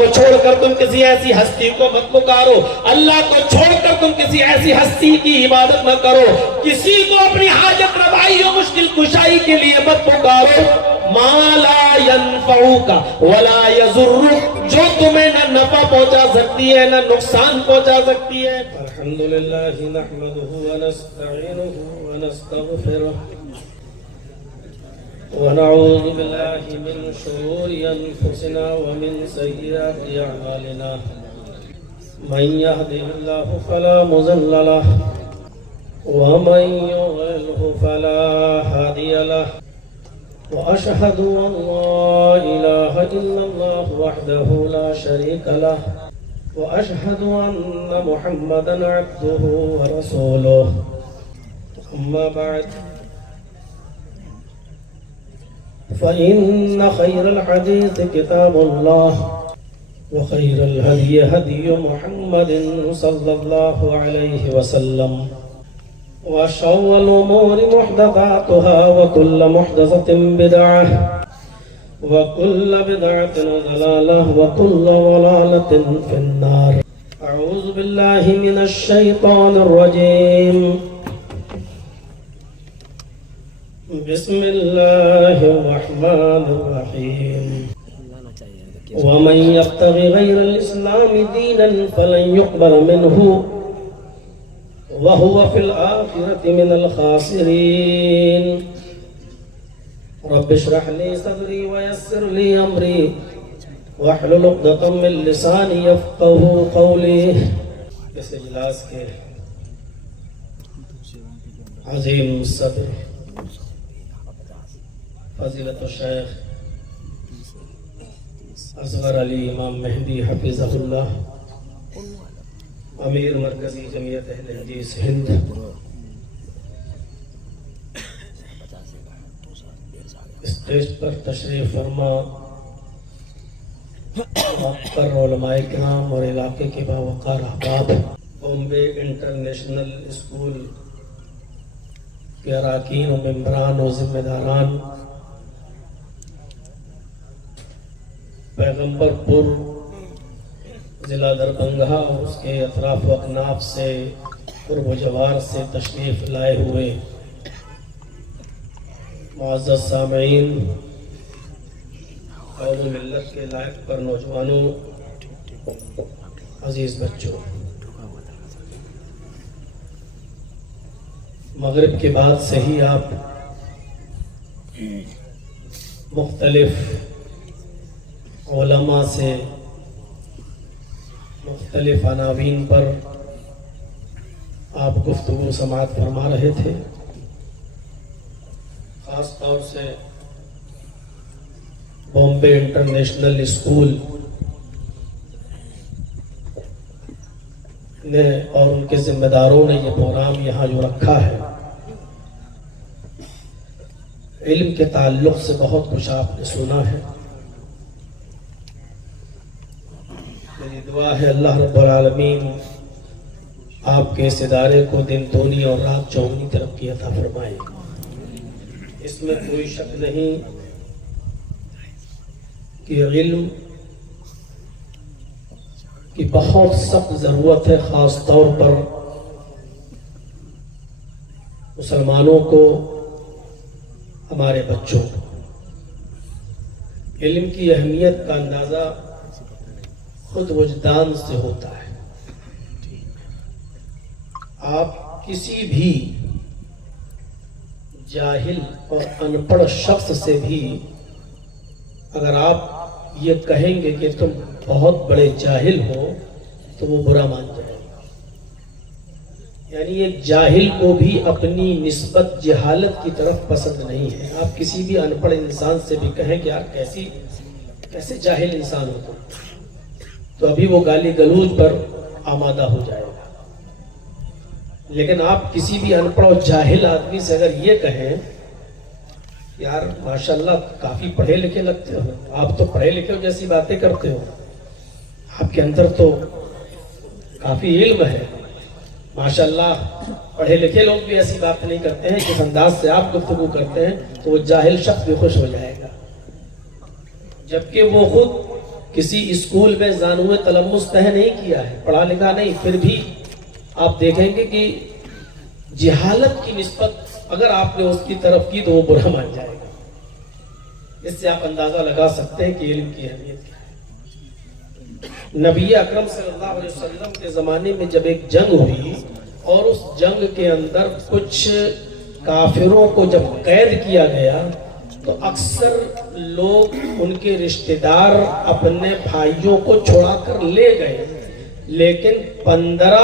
کو چھوڑ کر تم کسی ایسی ہستی کو مت پکارو، اللہ کو چھوڑ کر تم کسی ایسی ہستی کی عبادت نہ کرو، کسی کو اپنی حاجت روائی اور مشکل کشائی کے لیے مت پکارو۔ ما لا ينفعک ولا یضرک، جو تمہیں نہ نفع پہنچا سکتی ہے نہ نقصان پہنچا سکتی ہے۔ الحمدللہ نحمده ونستعینه ونستغفره ونعوذ باللہ من شرور انفسنا ومن سیئات اعمالنا، من يهده الله فلا مضل له ومن يضلل فلا هادي له، وأشهد أن لا إله إلا الله وحده لا شريك له، وأشهد أن محمدا عبده ورسوله، أما بعد فإن خير الحديث كتاب الله، وخير الهدي هدي محمد صلى الله عليه وسلم، وشر الأمور محدثاتها وكل محدثة بدعة وكل بدعة ضلالة وكل ضلالة في النار۔ أعوذ بالله من الشيطان الرجيم، بسم الله الرحمن الرحيم، ومن يبتغي غير الإسلام دينا فلن يقبل منه وهو في الآخرة من الخاسرين۔ رب اشرح لي صدري ويسر لي أمري واحلل عقدة من لساني يفقهوا قولي۔ اس اجلاس کے عظیم صدر فضیلت الشیخ اصغر علی امام مہدی حفظہ اللہ، امیر مرکزی جمعیت اہل حدیث ہند، اسٹیج پر تشریف فرما معطر علماء کرام اور علاقے کے باوقار احباب، بامبے انٹرنیشنل اسکول کے اراکین و ممبران و ذمہ داران، پیغمبر پور ضلع دربھنگہ اور اس کے اطراف و اکناف سے قرب و جوار سے تشریف لائے ہوئے معزز سامعین، قوم ملت کے لائق پر نوجوانوں، عزیز بچوں، مغرب کے بعد سے ہی آپ مختلف علماء سے مختلف عناوین پر آپ گفتگو سماعت فرما رہے تھے۔ خاص طور سے بامبے انٹرنیشنل اسکول نے اور ان کے ذمہ داروں نے یہ پروگرام یہاں جو رکھا ہے، علم کے تعلق سے بہت کچھ آپ نے سنا ہے۔ میری دعا ہے اللہ رب العالمین آپ کے اس ادارے کو دن دونی اور رات چوگنی ترقی عطا فرمائے۔ اس میں کوئی شک نہیں کہ علم کی بہت سخت ضرورت ہے، خاص طور پر مسلمانوں کو، ہمارے بچوں کو۔ علم کی اہمیت کا اندازہ خود وجدان سے ہوتا ہے۔ آپ کسی بھی جاہل اور ان پڑھ شخص سے بھی اگر آپ یہ کہیں گے کہ تم بہت بڑے جاہل ہو تو وہ برا مان جائے گا۔ یعنی ایک جاہل کو بھی اپنی نسبت جہالت کی طرف پسند نہیں ہے۔ آپ کسی بھی ان پڑھ انسان سے بھی کہیں کہ آپ کیسے جاہل انسان ہو تو ابھی وہ گالی گلوچ پر آمادہ ہو جائے گا۔ لیکن آپ کسی بھی ان پڑھ اور جاہل آدمی سے اگر یہ کہیں یار ماشاءاللہ کافی پڑھے لکھے لگتے ہو، آپ تو پڑھے لکھے ہو جیسی باتیں کرتے ہو، آپ کے اندر تو کافی علم ہے، ماشاءاللہ پڑھے لکھے لوگ بھی ایسی بات نہیں کرتے ہیں، جس انداز سے آپ گفتگو کرتے ہیں تو وہ جاہل شخص بھی خوش ہو جائے گا، جبکہ وہ خود کسی اسکول میں زانوِ تلمس طے نہیں کیا ہے، پڑھا لکھا نہیں، پھر بھی آپ دیکھیں گے کہ جہالت کی نسبت اگر آپ نے اس کی طرف کی تو وہ برا مان جائے گا۔ اس سے آپ اندازہ لگا سکتے ہیں کہ علم کی اہمیت کیا ہے۔ نبی اکرم صلی اللہ علیہ وسلم کے زمانے میں جب ایک جنگ ہوئی اور اس جنگ کے اندر کچھ کافروں کو جب قید کیا گیا تو اکثر لوگ ان کے رشتہ دار اپنے بھائیوں کو چھڑا کر لے گئے، لیکن 15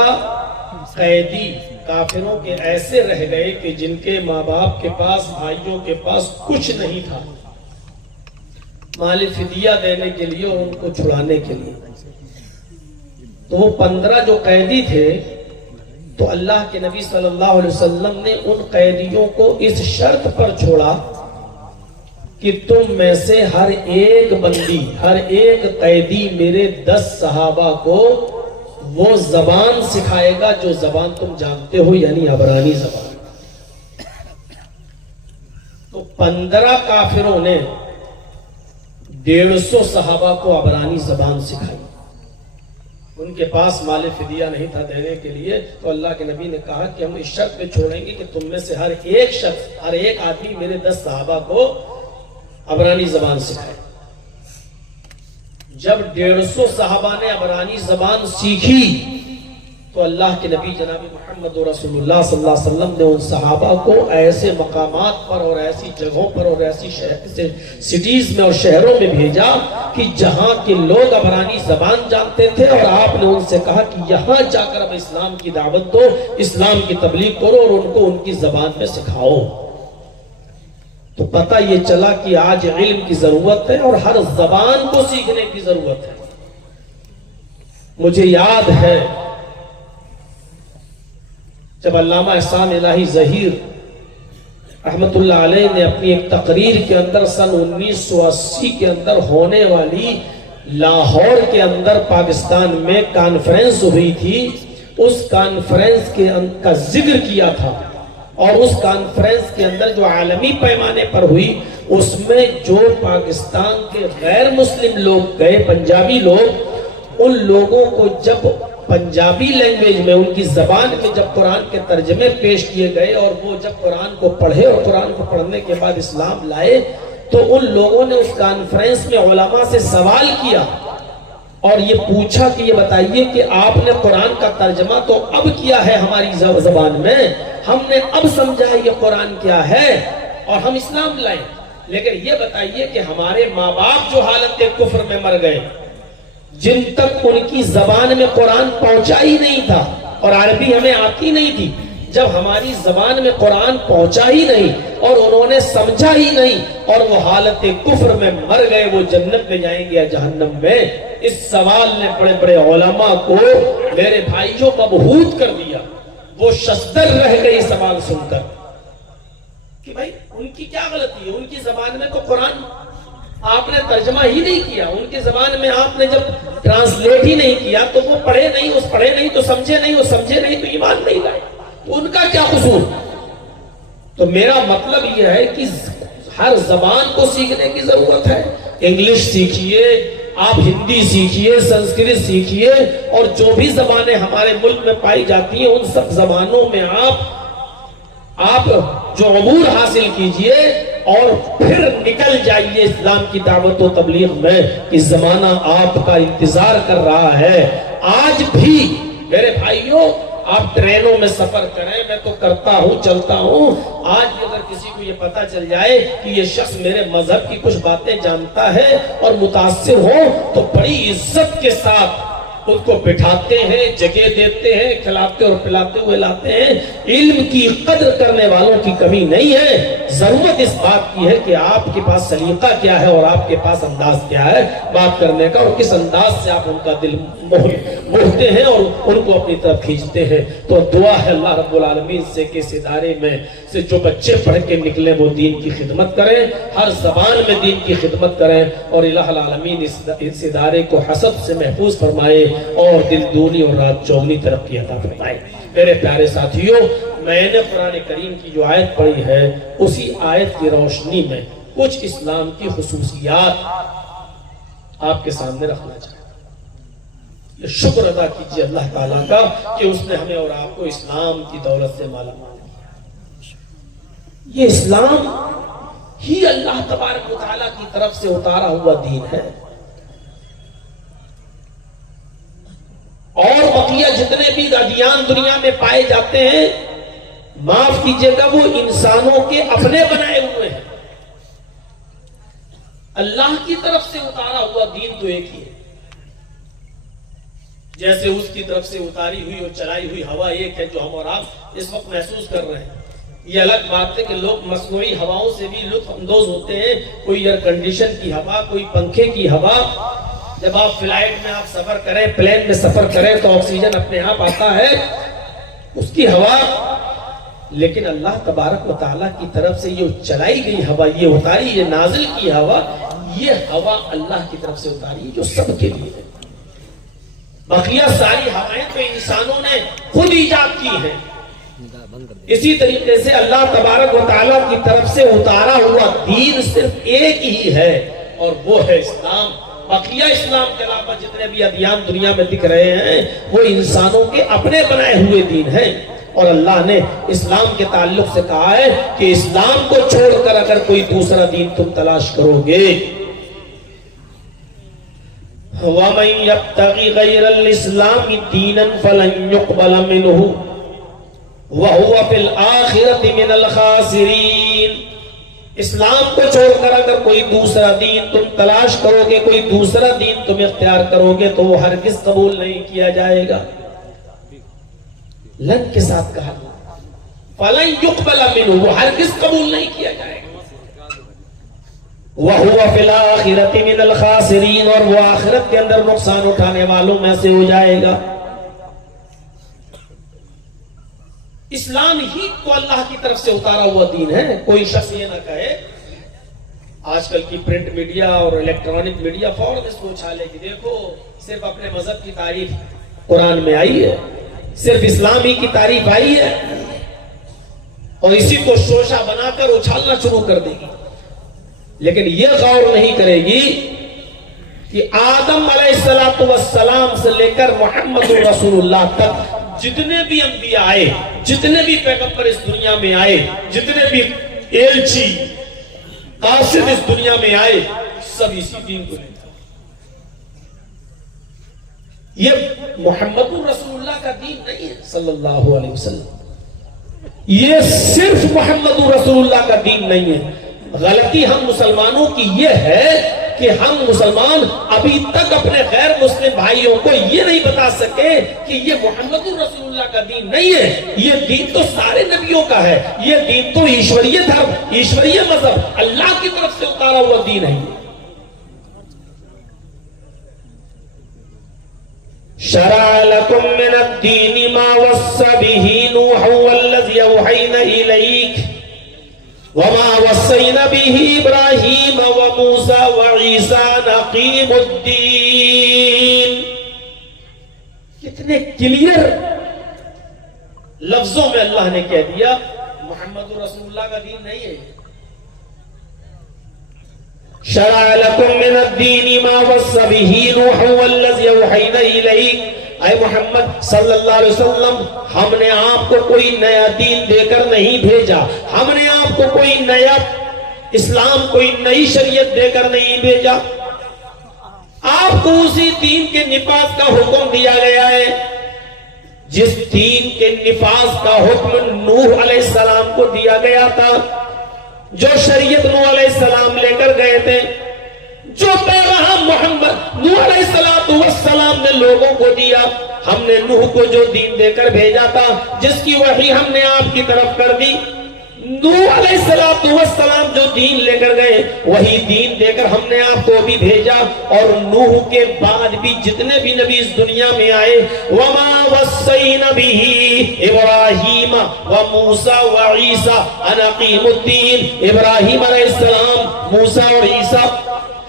قیدی کافروں کے ایسے رہ گئے کہ جن کے ماں باپ کے پاس، بھائیوں کے پاس کچھ نہیں تھا مال فدیہ دینے کے لیے اور ان کو چھڑانے کے لیے۔ تو وہ 15 جو قیدی تھے تو اللہ کے نبی صلی اللہ علیہ وسلم نے ان قیدیوں کو اس شرط پر چھوڑا کہ تم میں سے ہر ایک بندی، ہر ایک قیدی میرے 10 صحابہ کو وہ زبان سکھائے گا جو زبان تم جانتے ہو، یعنی عبرانی زبان۔ تو 15 کافروں نے 150 صحابہ کو عبرانی زبان سکھائی۔ ان کے پاس مال فدیہ نہیں تھا دینے کے لیے، تو اللہ کے نبی نے کہا کہ ہم اس شرط پہ چھوڑیں گے کہ تم میں سے ہر ایک شخص، ہر ایک آدمی میرے 10 صحابہ کو عبرانی زبان سکھائے۔ جب 150 صحابہ نے عبرانی زبان سیکھی تو اللہ کے نبی جناب محمد رسول اللہ صلی اللہ علیہ وسلم نے ان صحابہ کو ایسے مقامات پر اور ایسی جگہوں پر اور ایسی سٹیز میں اور شہروں میں بھیجا کہ جہاں کے لوگ عبرانی زبان جانتے تھے، اور آپ نے ان سے کہا کہ یہاں جا کر اب اسلام کی دعوت دو، اسلام کی تبلیغ کرو اور ان کو ان کی زبان میں سکھاؤ۔ تو پتہ یہ چلا کہ آج علم کی ضرورت ہے اور ہر زبان کو سیکھنے کی ضرورت ہے۔ مجھے یاد ہے جب علامہ احسان الہی ظہیر رحمت اللہ علیہ نے اپنی ایک تقریر کے اندر سن 1980 کے اندر ہونے والی لاہور کے اندر پاکستان میں کانفرنس ہوئی تھی، اس کانفرنس کا ذکر کیا تھا، اور اس کانفرنس کے اندر جو عالمی پیمانے پر ہوئی اس میں جو پاکستان کے غیر مسلم لوگ گئے، پنجابی لوگ، ان لوگوں کو جب پنجابی لینگویج میں، ان کی زبان میں جب قرآن کے ترجمے پیش کیے گئے اور وہ جب قرآن کو پڑھے اور قرآن کو پڑھنے کے بعد اسلام لائے، تو ان لوگوں نے اس کانفرنس میں علماء سے سوال کیا اور یہ پوچھا کہ یہ بتائیے کہ آپ نے قرآن کا ترجمہ تو اب کیا ہے ہماری زبان میں، ہم نے اب سمجھا یہ قرآن کیا ہے اور ہم اسلام لائیں، لیکن یہ بتائیے کہ ہمارے ماں باپ جو حالت کفر میں مر گئے، جن تک ان کی زبان میں قرآن پہنچا ہی نہیں تھا اور عربی ہمیں آتی نہیں تھی، جب ہماری زبان میں قرآن پہنچا ہی نہیں اور انہوں نے سمجھا ہی نہیں اور وہ حالت کفر میں مر گئے، وہ جنت میں جائیں گے یا جہنم میں؟ اس سوال نے بڑے بڑے علماء کو میرے بھائیوں مبہوت کر دیا، وہ ششدر رہ گئی سوال سن کر کہ بھائی ان کی کیا غلطی ہے، ان کی زبان میں تو قرآن آپ نے ترجمہ ہی نہیں کیا، ان کی زبان میں آپ نے جب ٹرانسلیٹ ہی نہیں کیا تو وہ پڑھے نہیں، اس پڑھے نہیں تو سمجھے نہیں، وہ سمجھے نہیں تو ایمان نہیں لائے، تو ان کا کیا قصور؟ تو میرا مطلب یہ ہے کہ ہر زبان کو سیکھنے کی ضرورت ہے۔ انگلش سیکھیے، آپ ہندی سیکھیے، سنسکرت سیکھیے، اور جو بھی زبانیں ہمارے ملک میں پائی جاتی ہیں ان سب زبانوں میں آپ جو عبور حاصل کیجئے اور پھر نکل جائیے اسلام کی دعوت و تبلیغ میں، کہ زمانہ آپ کا انتظار کر رہا ہے۔ آج بھی میرے بھائیوں آپ ٹرینوں میں سفر کریں، میں تو کرتا ہوں، چلتا ہوں، آج بھی اگر کسی کو یہ پتا چل جائے کہ یہ شخص میرے مذہب کی کچھ باتیں جانتا ہے اور متاثر ہو تو بڑی عزت کے ساتھ اس کو بٹھاتے ہیں، جگہ دیتے ہیں، کھلاتے اور پلاتے ہوئے لاتے ہیں۔ علم کی قدر کرنے والوں کی کمی نہیں ہے، ضرورت اس بات کی ہے کہ آپ کے پاس سلیقہ کیا ہے اور آپ کے پاس انداز کیا ہے بات کرنے کا، اور کس انداز سے آپ ان کا دل موڑتے ہیں اور ان کو اپنی طرف کھینچتے ہیں۔ تو دعا ہے اللہ رب العالمین سے کہ اس ادارے میں سے جو بچے پڑھ کے نکلیں وہ دین کی خدمت کریں، ہر زبان میں دین کی خدمت کریں، اور الہ العالمین اس ادارے کو حسد سے محفوظ فرمائے اور دل دونی اور رات چوگنی ترقی عطا فرمائے۔ میرے پیارے ساتھیوں، میں نے قرآن کریم کی جو آیت پڑھی ہے اسی آیت کی روشنی میں کچھ اسلام کی خصوصیات آپ کے سامنے رکھنا چاہتا ہوں۔ یہ شکر ادا کیجیے اللہ تعالیٰ کا کہ اس نے ہمیں اور آپ کو اسلام کی دولت سے مالا مال کیا۔ یہ اسلام ہی اللہ تبارک و تعالیٰ کی طرف سے اتارا ہوا دین ہے، اور بقیہ جتنے بھی ادیان دنیا میں پائے جاتے ہیں، معاف کیجیے گا، وہ انسانوں کے اپنے بنائے ہوئے ہیں۔ اللہ کی طرف سے اتارا ہوا دین تو ایک ہی ہے۔ جیسے اس کی طرف سے اتاری ہوئی اور چلائی ہوئی ہوا ایک ہے جو ہم اور آپ اس وقت محسوس کر رہے ہیں۔ یہ الگ بات ہے کہ لوگ مصنوعی ہواؤں سے بھی لطف اندوز ہوتے ہیں، کوئی ایئر کنڈیشن کی ہوا، کوئی پنکھے کی ہوا۔ جب آپ فلائٹ میں آپ سفر کریں، پلین میں سفر کریں تو آکسیجن اپنے آپ آتا ہے، اس کی ہوا۔ لیکن اللہ تبارک و تعالیٰ کی طرف سے یہ چلائی گئی ہوا، یہ اتاری، یہ نازل کی ہوا، یہ ہوا اللہ کی طرف سے اتاری جو سب کے لیے ہے۔ بقیہ ساری ہوائیں تو انسانوں نے خود ایجاد کی ہیں۔ اسی طریقے سے اللہ تبارک و تعالیٰ کی طرف سے اتارا ہوا دین صرف ایک ہی ہے، اور وہ ہے اسلام۔ بقیہ اسلام کے علاوہ جتنے بھی ادیان دنیا میں دکھ رہے ہیں وہ انسانوں کے اپنے بنائے ہوئے دین ہیں، اور اللہ نے اسلام کے تعلق سے کہا ہے کہ اسلام کو چھوڑ کر اگر کوئی دوسرا دین تم تلاش کرو گے، وَمَن يَبْتَغِ غَيْرَ الْإِسْلَامِ دِينًا فَلَن يُقْبَلَ مِنْهُ وَهُوَ فِي الْآخِرَةِ مِنَ الْخَاسِرِينَ۔ اسلام کو چھوڑ کر اگر کوئی دوسرا دین تم تلاش کرو گے، کوئی دوسرا دین تم اختیار کرو گے تو وہ ہرگز قبول نہیں کیا جائے گا۔ لن کے ساتھ کہا فَلَن يُقْبَلَ مِنْهُ، وہ ہرگز قبول نہیں کیا جائے گا۔ وَهُوَ فِي الْآخِرَةِ مِنَ الْخَاسِرِينَ، اور وہ آخرت کے اندر نقصان اٹھانے والوں میں سے ہو جائے گا۔ اسلام ہی تو اللہ کی طرف سے اتارا ہوا دین ہے۔ کوئی شخص یہ نہ کہے، آج کل کی پرنٹ میڈیا اور الیکٹرانک میڈیا فوراً اس کو اچھالے کہ دیکھو صرف اپنے مذہب کی تعریف قرآن میں آئی ہے، صرف اسلام ہی کی تعریف آئی ہے، اور اسی کو شوشہ بنا کر اچھالنا شروع کر دے گی۔ لیکن یہ غور نہیں کرے گی کہ آدم علیہ السلام سے لے کر محمد رسول اللہ تک جتنے بھی انبیاء آئے، جتنے بھی پیغمبر اس دنیا میں آئے، جتنے بھی ایلچی قاصد اس دنیا میں آئے، سب اسی دین کو لے کر۔ یہ محمد رسول اللہ کا دین نہیں ہے صلی اللہ علیہ وسلم، یہ صرف محمد رسول اللہ کا دین نہیں ہے۔ غلطی ہم مسلمانوں کی یہ ہے کہ ہم مسلمان ابھی تک اپنے غیر مسلم بھائیوں کو یہ نہیں بتا سکے کہ یہ محمد رسول اللہ کا دین نہیں ہے، یہ دین تو سارے نبیوں کا ہے، یہ دین تو ایشوریہ دھرم، ایشوریہ مذہب، اللہ کی طرف سے اتارا ہوا دین ہے۔ شرع لكم من الدين ما وصى به نوح والذي أوحينا إليك وما وصينا به إبراهيم وموسى وعيسى أن أقيموا الدين۔ کتنے کلیئر لفظوں میں اللہ نے کہہ دیا محمد رسول اللہ کا دین نہیں ہے۔ شرع لكم من الدين ما وصى به نوح والذي أوحينا إليك، اے محمد صلی اللہ علیہ وسلم، ہم نے آپ کو کوئی نیا دین دے کر نہیں بھیجا، ہم نے آپ کو کوئی نیا اسلام، کوئی نئی شریعت دے کر نہیں بھیجا، آپ کو اسی دین کے نفاذ کا حکم دیا گیا ہے جس دین کے نفاذ کا حکم نوح علیہ السلام کو دیا گیا تھا، جو شریعت نوح علیہ السلام لے کر گئے تھے، جو پیغام محمد نوح علیہ السلام نے لوگوں کو دیا۔ ہم نے نوح کو جو دین دے کر بھیجا تھا، جس کی وحی ہم نے آپ کی طرف کر دی، نوح علیہ السلام جو دین لے کر گئے وہی دین دے کر ہم نے آپ کو بھی بھیجا۔ اور نوح کے بعد بھی جتنے بھی نبی اس دنیا میں آئے، وما وصینا به ابراہیم وموسیٰ وعیسیٰ ان اقیموا الدین، ابراہیم علیہ السلام، موسیٰ اور عیسیٰ،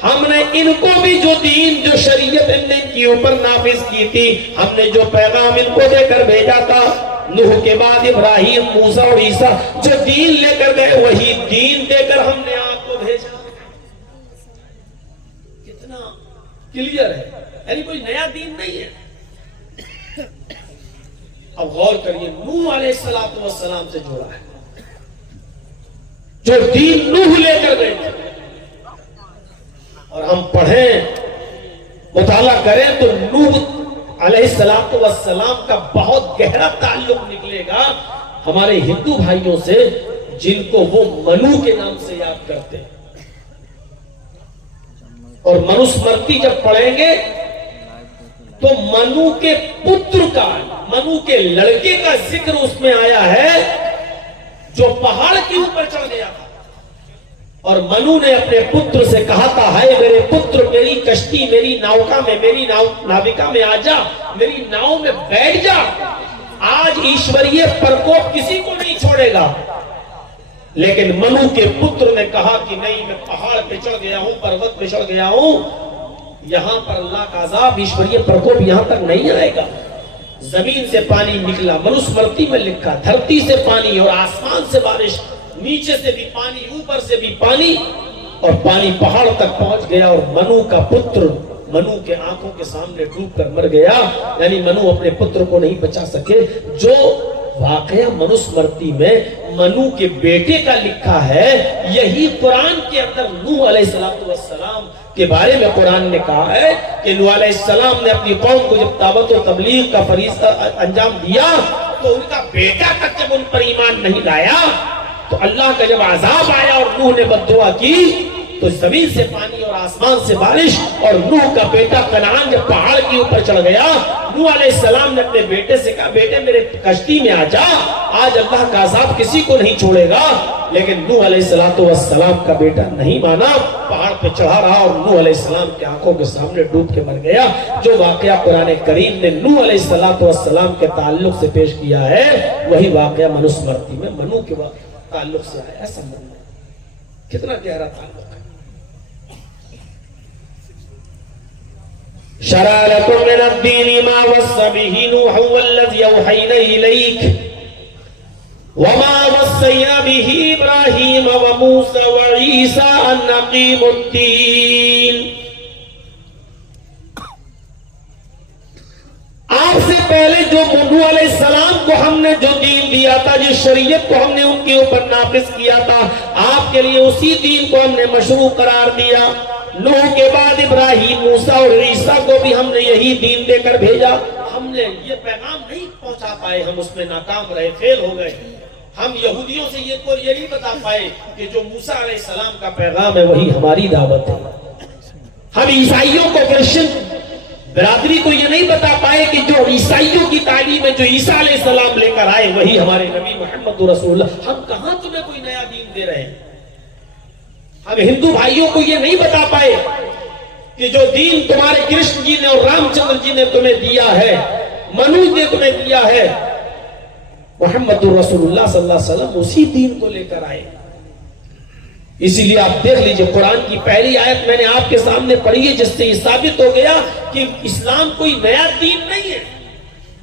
ہم نے ان کو بھی جو دین، جو شریعت ان نے ان کے اوپر نافذ کی تھی، ہم نے جو پیغام ان کو دے کر بھیجا تھا، نوح کے بعد ابراہیم، موسیٰ اور عیسیٰ جو دین لے کر گئے وہی دین دے کر ہم نے آپ کو بھیجا۔ کتنا کلیئر ہے، یعنی کوئی نیا دین نہیں ہے۔ اب غور کریے، نوح علیہ السلام سے جوڑا ہے، جو دین نوح لے کر گئے تھے، اور ہم پڑھیں مطالعہ کریں تو نوح علیہ السلام کا بہت گہرا تعلق نکلے گا ہمارے ہندو بھائیوں سے، جن کو وہ منو کے نام سے یاد کرتے ہیں۔ اور منوسمرتی جب پڑھیں گے تو منو کے پتر کا، منو کے لڑکے کا ذکر اس میں آیا ہے جو پہاڑ کے اوپر چڑھ گیا تھا، اور منو نے اپنے پتر سے کہا تھا، ہے میرے پتر میری کشتی، میری ناوکا میں، میری ناوکا میں آ جا، میری ناؤ میں بیٹھ جا، آج ایشوریہ پرکوپ کسی کو نہیں چھوڑے گا۔ لیکن منو کے پتر نے کہا کہ نہیں، میں پہاڑ پہ چڑھ گیا ہوں، پروت پہ چڑھ گیا ہوں، یہاں پر اللہ کا عذاب، ایشوریہ پرکوپ یہاں تک نہیں آئے گا۔ زمین سے پانی نکلا، منوسمرتی میں لکھا، دھرتی سے پانی اور آسمان سے بارش، نیچے سے بھی پانی، اوپر سے بھی پانی، اور پانی پہاڑ تک پہنچ گیا، اور منو کا پتر منو کے آنکھوں کے سامنے ڈوب کر مر گیا، یعنی منو اپنے پتر کو نہیں بچا سکے۔ جو واقعہ منوسمرتی میں منو کے بیٹے کا لکھا ہے، یہی قرآن کے اندر نوح علیہ السلام کے بارے میں قرآن نے کہا ہے کہ نوح علیہ السلام نے اپنی قوم کو جب دعوت و تبلیغ کا فریضہ انجام دیا تو ان کا بیٹا تک جب ان پر ایمان نہیں لایا تو اللہ کا جب عذاب آیا اور نوح نے بد دعا کی تو زمین سے پانی اور آسمان سے بارش، اور نوح کا بیٹا کنعان جب پہاڑ کے اوپر چڑھ گیا، نوح علیہ السلام نے اپنے بیٹے سے کہا، بیٹے میرے کشتی میں آ جا، آج اللہ کا عذاب کسی کو نہیں چھوڑے گا۔ لیکن نوح علیہ السلام کا بیٹا نہیں مانا، پہاڑ پہ چڑھا رہا اور نوح علیہ السلام کے آنکھوں کے سامنے ڈوب کے مر گیا۔ جو واقعہ قرآن کریم نے نوح علیہ السلام کے تعلق سے پیش کیا ہے، وہی واقعہ منوسمرتی میں منو کے تعلق سے آیا ہے۔ سمجھنا کتنا گہرا تعلق ہے۔ شرع لكم من الدين ما وصى به نوح والذي أوحينا إليك وما وصينا به إبراهيم وموسى وعيسى أن أقيموا الدين۔ آپ سے پہلے جو نوح علیہ السلام کو ہم نے جو دین دیا تھا، جس شریعت کو ہم نے ان کے اوپر نافذ کیا تھا، آپ کے لیے اسی دین کو ہم نے مشروع قرار دیا۔ نوح کے بعد ابراہیم، موسیٰ اور عیسیٰ کو بھی ہم نے یہی دین دے کر بھیجا۔ ہم نے یہ پیغام نہیں پہنچا پائے، ہم اس میں ناکام رہے، فیل ہو گئے۔ ہم یہودیوں سے یہ نہیں بتا پائے کہ جو موسیٰ علیہ السلام کا پیغام ہے وہی ہماری دعوت ہے۔ ہم عیسائیوں کو، کرسچن برادری کو یہ نہیں بتا پائے کہ جو عیسائیوں کی تعلیم ہے، جو عیسیٰ علیہ السلام لے کر آئے وہی ہمارے نبی محمد رسول اللہ۔ ہم کہاں تمہیں کوئی نیا دین دے رہے ہیں؟ ہم ہندو بھائیوں کو یہ نہیں بتا پائے کہ جو دین تمہارے کرشن جی نے اور رام چندر جی نے تمہیں دیا ہے، منو نے تمہیں دیا ہے، محمد رسول اللہ صلی اللہ علیہ وسلم اسی دین کو لے کر آئے۔ اسی لیے آپ دیکھ لیجئے، قرآن کی پہلی آیت میں نے آپ کے سامنے پڑھی ہے، جس سے یہ ثابت ہو گیا کہ اسلام کوئی نیا دین نہیں ہے۔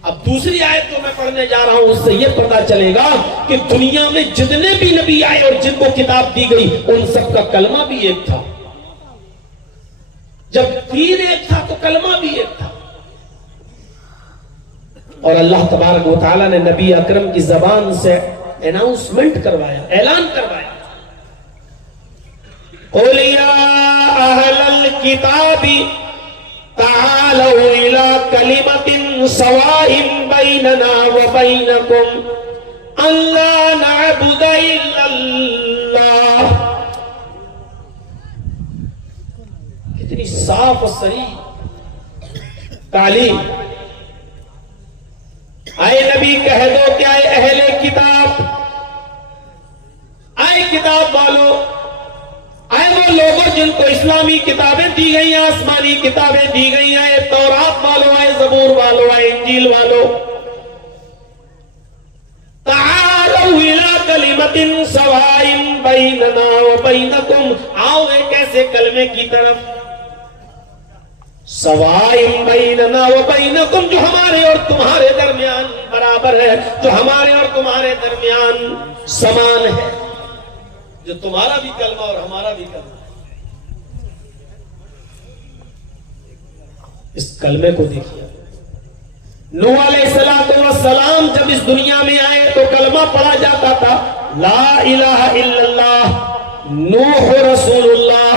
اب دوسری آیت جو میں پڑھنے جا رہا ہوں، اس سے یہ پتہ چلے گا کہ دنیا میں جتنے بھی نبی آئے اور جن کو کتاب دی گئی، ان سب کا کلمہ بھی ایک تھا۔ جب دین ایک تھا تو کلمہ بھی ایک تھا۔ اور اللہ تبارک و تعالیٰ نے نبی اکرم کی زبان سے اناؤنسمنٹ کروایا، اعلان کروایا، قُلْ يَا أَهْلَ الْكِتَابِ تعالوا إلى كلمة سواء بيننا وبينكم ألا نعبد إلا الله۔ کتنی صاف و صریح تعلیم۔ اے نبی کہہ دو کہ اے اہل کتاب، اے کتاب والو، اے وہ لوگوں جن کو اسلامی کتابیں دی گئی ہیں، آسمانی کتابیں دی گئی ہیں، اے تورات والو، اے زبور والو، اے انجیل والو، تعالوا الى کلمۃ سواء بیننا وبینکم، آؤ ایک ایسے کلمے کی طرف، سواء بیننا وبینکم، جو ہمارے اور تمہارے درمیان برابر ہے، جو ہمارے اور تمہارے درمیان سمان ہے، جو تمہارا بھی کلمہ اور ہمارا بھی کلمہ۔ اس کلمے کو دیکھیے. نوح علیہ السلام جب اس دنیا میں آئے تو کلمہ پڑھا جاتا تھا لا الہ الا اللہ نوح رسول اللہ.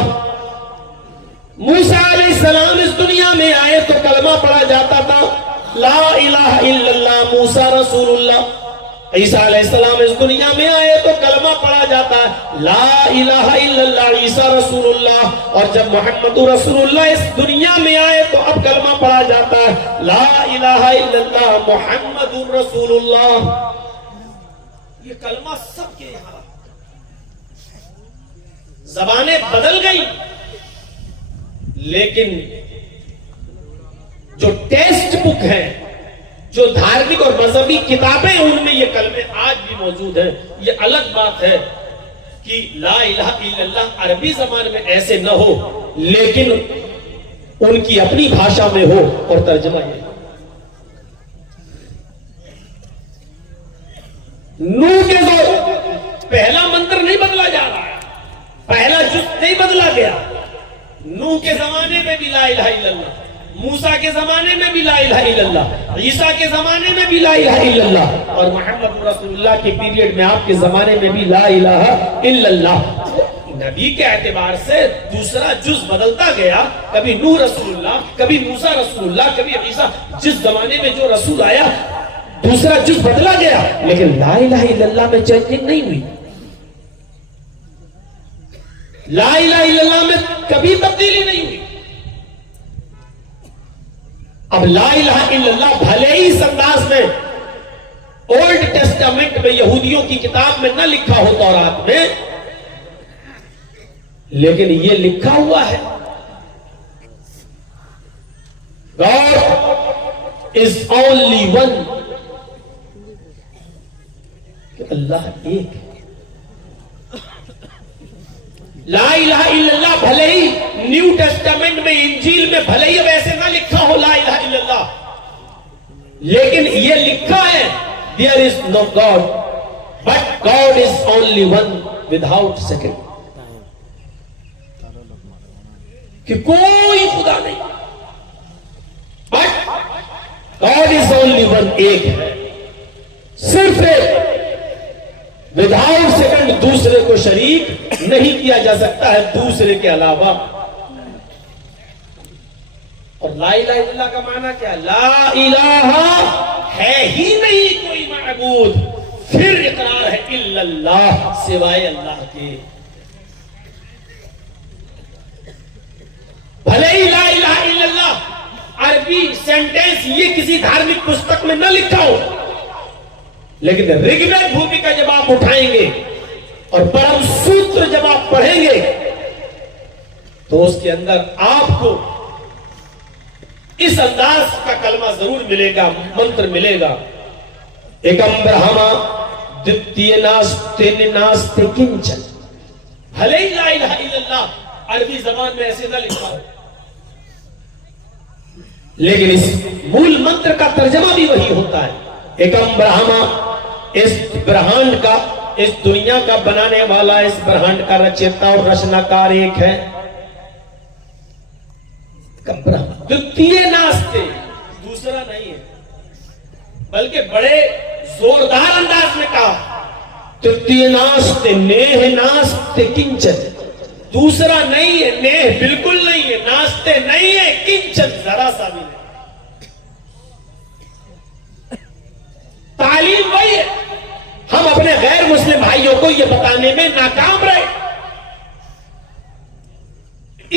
موسیٰ علیہ السلام اس دنیا میں آئے تو کلمہ پڑھا جاتا تھا لا الہ الا اللہ موسیٰ رسول اللہ. عیسیٰ علیہ السلام اس دنیا میں آئے تو کلمہ پڑھا جاتا ہے لا الہ الا اللہ عیسیٰ رسول اللہ. اور جب محمد رسول اللہ اس دنیا میں آئے تو اب کلمہ پڑھا جاتا ہے لا الہ الا اللہ محمد رسول اللہ. یہ کلمہ سب کے یہاں زبانیں بدل گئی لیکن جو ٹیکسٹ بک ہے جو دھارمک اور مذہبی کتابیں ان میں یہ کلمے آج بھی موجود ہیں. یہ الگ بات ہے کہ لا الہ الا اللہ عربی زبان میں ایسے نہ ہو لیکن ان کی اپنی بھاشا میں ہو اور ترجمہ یہ نوح کے دور پہلا منتر نہیں بدلا جا رہا ہے پہلا جز نہیں بدلا گیا. نوح کے زمانے میں بھی لا الہ الا اللہ موسیٰ کے زمانے میں بھی لا الہ الا اللہ عیسیٰ کے زمانے میں بھی لا الہ الا اللہ اور محمد رسول اللہ کے پیریڈ میں آپ کے زمانے میں بھی لا الہ الا اللہ. نبی کے اعتبار سے دوسرا جز بدلتا گیا کبھی نوح رسول اللہ کبھی موسیٰ رسول اللہ کبھی عیسیٰ جس زمانے میں جو رسول آیا دوسرا جز بدلا گیا لیکن لا الہ الا اللہ میں چینجنگ نہیں ہوئی. لا الہ الا اللہ میں کبھی تبدیلی نہیں ہوئی. اب لا الہ الا اللہ بھلے ہی اس انداز میں اولڈ ٹیسٹامنٹ میں یہودیوں کی کتاب میں نہ لکھا ہو تورات میں لیکن یہ لکھا ہوا ہے God is only one کہ اللہ ایک ہے. لا الہ الا اللہ بھلے ہی نیو ٹیسٹامنٹ میں انجیل میں بھلے ہی ویسے نہ لکھا ہو لا الہ الا اللہ لیکن یہ لکھا ہے there is no God but God is only one without second کہ کوئی خدا نہیں but God is only one ایک ہے صرف ایک وداؤٹ سیکنڈ دوسرے کو شریک نہیں کیا جا سکتا ہے دوسرے کے علاوہ. اور لا الہ الا اللہ کا معنی کیا لا الہ ہے ہی نہیں کوئی معبود پھر اقرار ہے الا اللہ سوائے اللہ کے. بھلے ہی لا الہ الا اللہ عربی سینٹینس یہ کسی دھارمک پستک میں نہ لکھا ہو لیکن رگ وید بھومکا جب آپ اٹھائیں گے اور پرم سوتر جب آپ پڑھیں گے تو اس کے اندر آپ کو اس انداز کا کلمہ ضرور ملے گا منتر ملے گا ایکم برہما دتیہ ناستے ناستے کنچن. بھلے ہی لا الہ الا اللہ عربی زبان میں ایسے نہ لکھا ہو لیکن اس مول منتر کا ترجمہ بھی وہی ہوتا ہے ایکم برہما اس برہانڈ کا اس دنیا کا بنانے والا اس برہانڈ کا رچیتا اور رچناکار ایک ہے. دتیہ ناستے دوسرا نہیں ہے بلکہ بڑے زوردار انداز میں کہا دتیہ ناستے نیہ ناستے کنچن دوسرا نہیں ہے نیہ بالکل نہیں ہے ناستے نہیں ہے کنچن ذرا سا بھی نہیں. تعلیم وہی ہے ہم اپنے غیر مسلم بھائیوں کو یہ بتانے میں ناکام رہے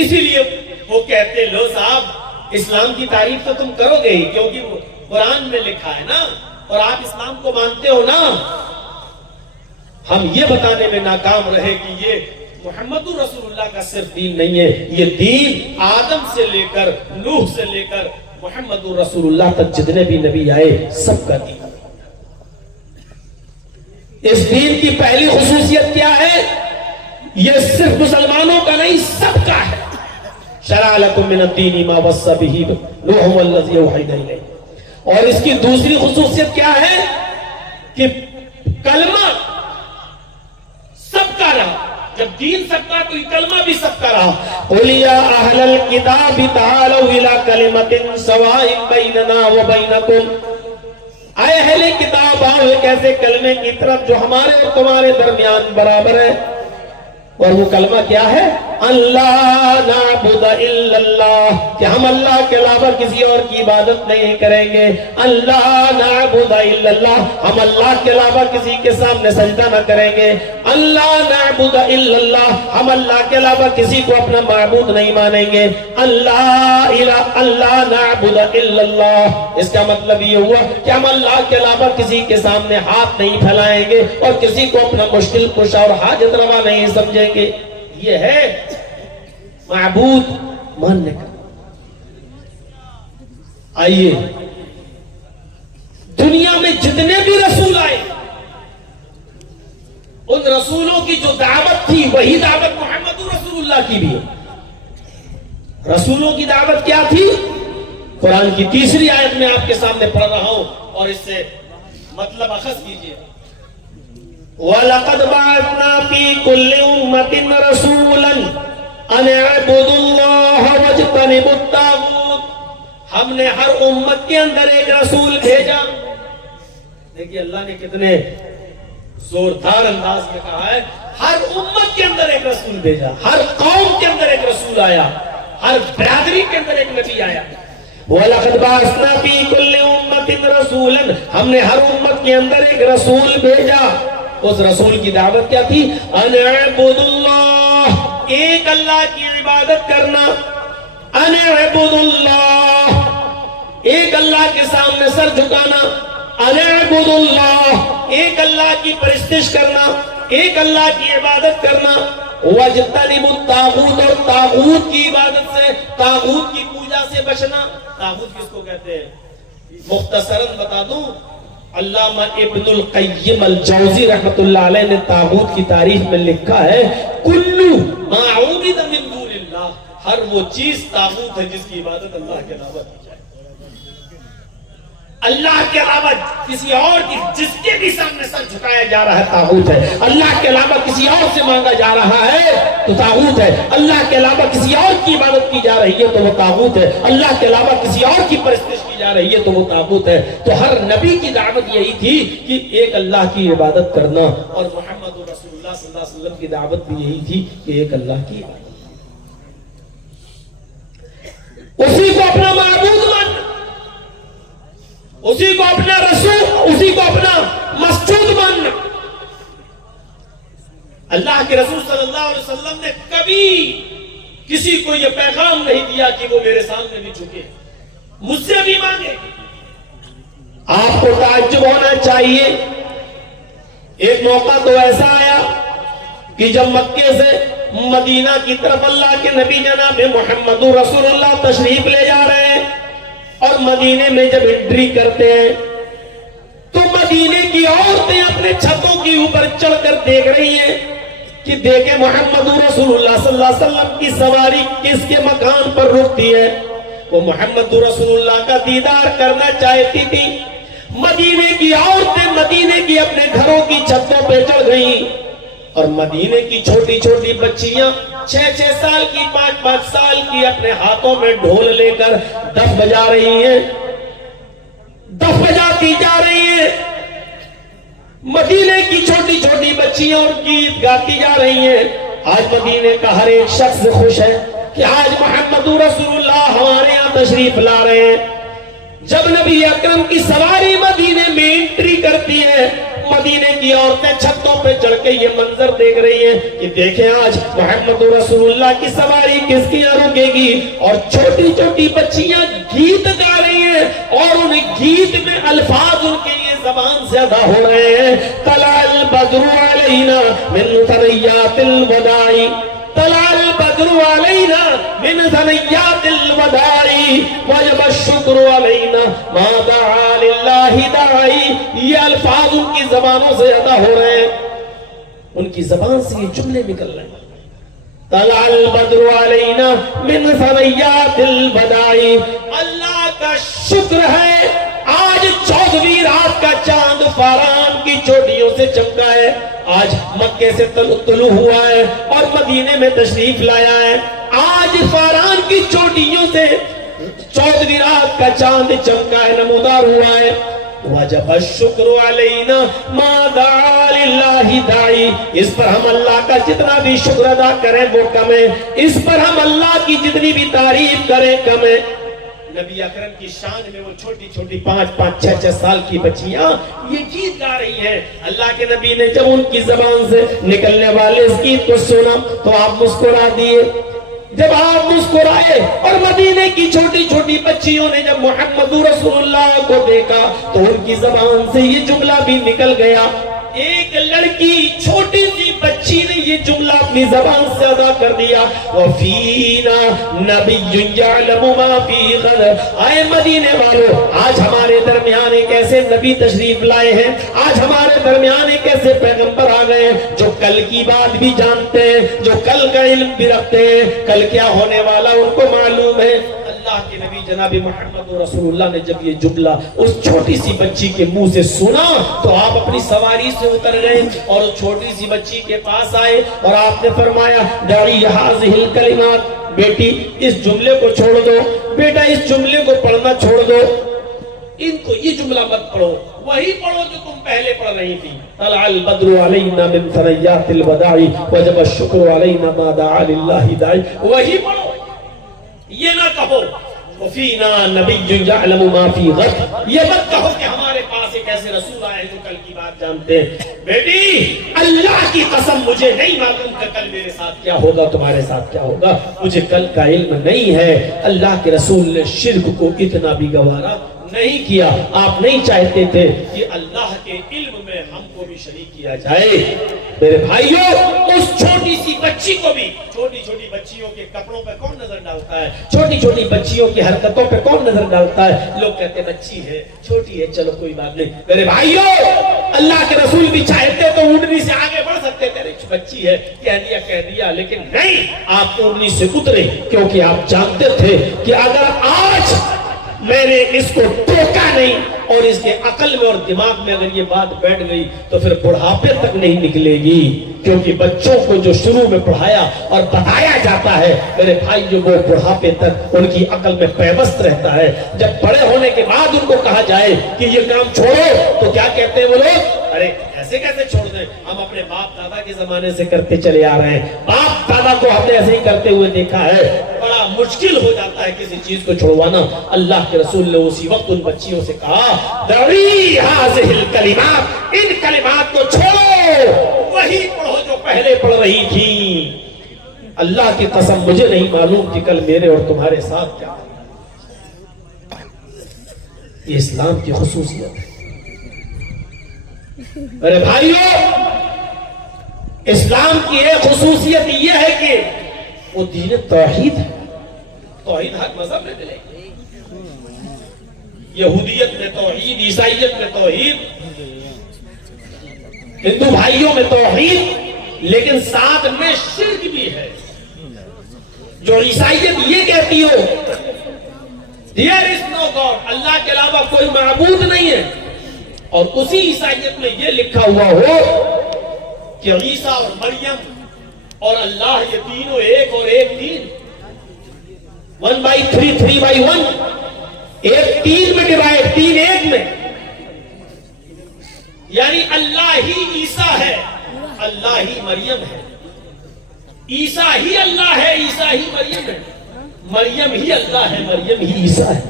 اسی لیے وہ کہتے لو صاحب اسلام کی تعریف تو تم کرو گے ہی کیونکہ وہ قرآن میں لکھا ہے نا اور آپ اسلام کو مانتے ہو نا. ہم یہ بتانے میں ناکام رہے کہ یہ محمد رسول اللہ کا صرف دین نہیں ہے یہ دین آدم سے لے کر نوح سے لے کر محمد رسول اللہ تک جتنے بھی نبی آئے سب کا دین. اس دین کی پہلی خصوصیت کیا ہے یہ صرف مسلمانوں کا نہیں سب کا ہے. شرع لکم من الدین ما وصى به نوح والذی اوحینا الیک. اور اس کی دوسری خصوصیت کیا ہے کہ کلمہ سب کا رہا جب دین سب کا کوئی کلمہ بھی سب کا رہا. قُلْ يَا أَهْلَ الْكِتَابِ تَعَالَوْا إِلَىٰ كَلِمَةٍ سَوَاءٍ بَيْنَنَا وَبَيْنَكُمْ، اے اہل کتاب آؤ ایک ایسے کلمے کی طرف جو ہمارے اور تمہارے درمیان برابر ہے. اور وہ کلمہ کیا ہے؟ اللہ نعبد الا اللہ، کہ ہم اللہ کے علاوہ کسی اور کی عبادت نہیں کریں گے. اللہ نعبد الا اللہ، ہم اللہ کے علاوہ کسی کے سامنے سجدہ نہ کریں گے. اللہ نعبد الا اللہ، ہم اللہ کے علاوہ کسی کو اپنا معبود نہیں مانیں گے. اللہ نعبد الا اللہ، اس کا مطلب یہ ہوا کہ ہم اللہ کے علاوہ کسی کے سامنے ہاتھ نہیں پھیلائیں گے اور کسی کو اپنا مشکل کشا اور حاجت روا نہیں سمجھیں گے. یہ ہے معبود ماننے کا. آئیے دنیا میں جتنے بھی رسول آئے ان رسولوں کی جو دعوت تھی وہی دعوت محمد رسول اللہ کی بھی ہے. رسولوں کی دعوت کیا تھی؟ قرآن کی تیسری آیت میں آپ کے سامنے پڑھ رہا ہوں اور اس سے مطلب اخذ کیجئے. وَلَقَدْ بَعَثْنَا فِي كُلِّ أُمَّةٍ رَسُولًا أَنِ اعْبُدُوا اللَّهَ وَاجْتَنِبُوا الطَّاغُوتَ، ہم نے ہر امت کے اندر ایک رسول بھیجا. دیکھیے اللہ نے کتنے زوردار انداز میں کہا ہے، ہر امت کے اندر ایک رسول بھیجا، ہر قوم کے اندر ایک رسول آیا، ہر برادری کے اندر ایک نبی آیا. وَلَقَدْ بَعَثْنَا فِي كُلِّ أُمَّةٍ رَسُولًا، ہم نے ہر امت کے اندر ایک رسول بھیجا. اس رسول کی دعوت کیا تھی؟ ان اعبدوا اللہ، ایک اللہ کی عبادت کرنا. ان اعبدوا اللہ، ایک اللہ کے سامنے سر جھکانا. ان اعبدوا اللہ، ایک اللہ کی پرستش کرنا، ایک اللہ کی عبادت کرنا. واجتنبوا الطاغوت، اور طاغوت کی عبادت سے، طاغوت کی پوجا سے بچنا. طاغوت کس کو کہتے ہیں؟ مختصراً بتا دوں، علامہ ابن القیم الجوزی رحمت اللہ علیہ نے طاغوت کی تعریف میں لکھا ہے، کلو ما عبد من دون اللہ، ہر وہ چیز طاغوت ہے جس کی عبادت اللہ کے علاوہ کی جائے. اللہ کے علاوہ کسی اور کی جس کے بھی سامنے سر جھکایا جا رہا ہے طاغوت ہے. اللہ کے علاوہ کسی اور سے مانگا جا رہا ہے تو طاغوت ہے. اللہ کے علاوہ کسی اور کی عبادت کی جا رہی ہے تو وہ طاغوت ہے. اللہ کے علاوہ کسی اور کی پرستش کی جا رہی ہے تو وہ طاغوت ہے. تو ہر نبی کی دعوت یہی تھی کہ ایک اللہ کی عبادت کرنا، اور محمد رسول اللہ صلی اللہ علیہ وسلم کی دعوت بھی یہی تھی کہ ایک اللہ کی عبادت، اسی کو اپنا معبود ماننا، اسی کو اپنا رسول، اسی کو اپنا مسجود ماننا. اللہ کے رسول صلی اللہ علیہ وسلم نے کبھی کسی کو یہ پیغام نہیں دیا کہ وہ میرے سامنے بھی جھکے، مجھ سے بھی مانگے. آپ کو تعجب ہونا چاہیے، ایک موقع تو ایسا آیا کہ جب مکے سے مدینہ کی طرف اللہ کے نبی جناب محمد رسول اللہ تشریف لے جا رہے ہیں، اور مدینے میں جب انٹری کرتے ہیں تو مدینے کی عورتیں اپنے چھتوں کے اوپر چڑھ کر دیکھ رہی ہیں کہ دیکھیں محمد رسول اللہ صلی اللہ علیہ وسلم کی سواری کس کے مکان پر رکتی ہے. وہ محمد رسول اللہ کا دیدار کرنا چاہتی تھی. مدینے کی عورتیں مدینے کی اپنے گھروں کی چھتوں پہ چڑھ گئیں، اور مدینے کی چھوٹی چھوٹی بچیاں 6-6 سال کی 5-5 سال کی اپنے ہاتھوں میں ڈھول لے کر دف بجا رہی ہیں، دف بجاتی جا رہی ہیں. مدینے کی چھوٹی چھوٹی بچیاں اور گیت گاتی جا رہی ہیں. آج مدینے کا ہر ایک شخص خوش ہے کہ آج محمد رسول اللہ ہمارے یہاں تشریف لا رہے ہیں. جب نبی اکرم کی سواری مدینے میں انٹری کرتی ہے، مدینے کی عورتیں چھتوں پہ چڑھ کے یہ منظر دیکھ رہی ہیں کہ دیکھیں آج محمد رسول اللہ کی سواری کس کی یہاں رکے گی. اور چھوٹی چھوٹی بچیاں گیت گا رہی ہیں، اور ان گیت میں الفاظ ان کے لیے زبان سے ادا ہو رہے ہیں. طلع البدر علینا من ثنیات الوداع، طلع البدر علینا من ثنیات الوداع، وجب الشکر علینا ما دعا للہ داعی. یہ الفاظ ان کی زبانوں سے ادا ہو رہے ہیں، ان کی زبان سے یہ جملے نکل رہے ہیں. طلع البدر علینا من ثنیات الوداع، اللہ کا شکر ہے آج 14ویں رات کا چاند فاران کی چوٹیوں سے سے چمکا ہے، آج مکے سے طلوع ہوا ہے اور مدینے میں تشریف لایا ہے۔ آج فاران کی چوٹیوں سے 14ویں رات کا چاند چمکا ہے، نمودار ہوا ہے۔ وجب الشکر علینا ما دعا للہ داعی، اس پر ہم اللہ کا جتنا بھی شکر ادا کریں وہ کم ہے، اس پر ہم اللہ کی جتنی بھی تعریف کریں کم ہے۔ نبی اکرم کی شان میں وہ چھوٹی چھوٹی 5-5 6-6 سال کی بچیاں یہ گیت گا رہی ہیں۔ اللہ کے نبی نے جب ان کی زبان سے نکلنے والے اس گیت کو سنا تو آپ مسکرا دیے۔ جب آپ مسکرائے اور مدینے کی چھوٹی چھوٹی بچیوں نے جب محمد رسول اللہ کو دیکھا تو ان کی زبان سے یہ جملہ بھی نکل گیا۔ ایک لڑکی چھوٹی سی بچی نے یہ جملہ اپنی زبان سے ادا کر دیا، وَفِينَا نَبِيٌّ يَعْلَمُ مَا فِي غَدٍ۔ آئے مدینے والوں، آج ہمارے درمیان ایک ایسے نبی تشریف لائے ہیں، آج ہمارے درمیان ایک ایسے پیغمبر آ گئے ہیں جو کل کی بات بھی جانتے ہیں، جو کل کا علم بھی رکھتے ہیں، کل کیا ہونے والا ان کو معلوم ہے۔ اللہ کے نبی جناب محمد رسول اللہ نے جب یہ جملہ اس چھوٹی سی بچی کے منہ سے سنا تو آپ اپنی سواری سے اتر گئے اور اس چھوٹی سی بچی کے پاس آئے اور آپ نے فرمایا دعی ہذہ الکلمات، بیٹی اس جملے کو چھوڑ دو، بیٹا اس جملے کو پڑھنا چھوڑ دو، ان کو یہ جملہ مت پڑھو، وہی پڑھو جو تم پہلے پڑھ رہی تھی۔ طلع البدر علینا من ثنیات الوداع وجب الشکر علینا ما دعا للہ داعی، وہی پڑھو، یہ نہ کہو وفینا نبی یعلم ما فی غد، یہ مت کہو کہ ہمارے پاس ایک ایسے رسول آئے جو کل کی بات جانتے ہیں۔ بیٹی اللہ کی قسم مجھے نہیں معلوم کہ کل میرے ساتھ کیا ہوگا، تمہارے ساتھ کیا ہوگا، مجھے کل کا علم نہیں ہے۔ اللہ کے رسول نے شرک کو اتنا بھی گوارا نہیں کیا، آپ نہیں چاہتے تھے کہ اللہ کے علم میں ہم کو بھی شریک کیا جائے۔ میرے بھائیوں، اس چھوٹی سی بچی کو بھی، چھوٹی چھوٹی بچیوں کے کپڑوں پہ کون نظر ڈالتا ہے، چھوٹی چھوٹی بچیوں کی حرکتوں پہ کون نظر ڈالتا ہے؟ لوگ کہتے ہیں بچی ہے، چھوٹی ہے، چلو کوئی بات نہیں۔ میرے بھائیوں، اللہ کے رسول بھی چاہتے تو اونٹنی سے آگے بڑھ سکتے تھے، بچی ہے کہہ دیا، لیکن نہیں، آپ اونٹنی سے اترے کیونکہ آپ جانتے تھے کہ اگر آج میں نے اس کو ٹوکا نہیں اور اس کے عقل میں اور دماغ میں اگر یہ بات بیٹھ گئی تو پھر بڑھاپے تک نہیں نکلے گی، کیونکہ بچوں کو جو شروع میں پڑھایا اور بتایا جاتا ہے میرے بھائی، جو وہ بڑھاپے تک ان کی عقل میں پیوست رہتا ہے۔ جب بڑے ہونے کے بعد ان کو کہا جائے کہ یہ کام چھوڑو تو کیا کہتے ہیں وہ لوگ؟ ارے ایسے کیسے چھوڑ دیں، ہم اپنے باپ دادا کے زمانے سے کرتے چلے آ رہے ہیں، باپ دادا کو ہم نے ایسے ہی کرتے ہوئے دیکھا ہے، بڑا مشکل ہو جاتا ہے کسی چیز کو چھوڑوانا۔ اللہ کے رسول نے اسی وقت ان بچیوں سے کہا دعی ہذہ الکلمات، ان کلمات کو چھوڑو، وہی پڑھو جو پہلے پڑھ رہی تھی۔ اللہ کی قسم مجھے نہیں معلوم کہ کل میرے اور تمہارے ساتھ کیا ہے۔ یہ اسلام کی خصوصیت ہے میرے بھائیوں، اسلام کی ایک خصوصیت یہ ہے کہ وہ دین توحید ہے۔ توحید ہر مذہب میں ملے گی، یہودیت میں توحید، عیسائیت میں توحید، ہندو بھائیوں میں توحید، لیکن ساتھ میں شرک بھی ہے۔ جو عیسائیت یہ کہتی ہو there is no God، اللہ کے علاوہ کوئی معبود نہیں ہے، اور اسی عیسائیت میں یہ لکھا ہوا ہو کہ عیسیٰ اور مریم اور اللہ یہ تینوں ایک اور ایک تین، 1/3 3/1، ایک تین میں ڈیوائڈ، تین ایک میں، یعنی اللہ ہی عیسیٰ ہے، اللہ ہی مریم ہے، عیسیٰ ہی اللہ ہے، عیسیٰ ہی مریم ہے، مریم ہی اللہ ہے، مریم ہی عیسیٰ ہے۔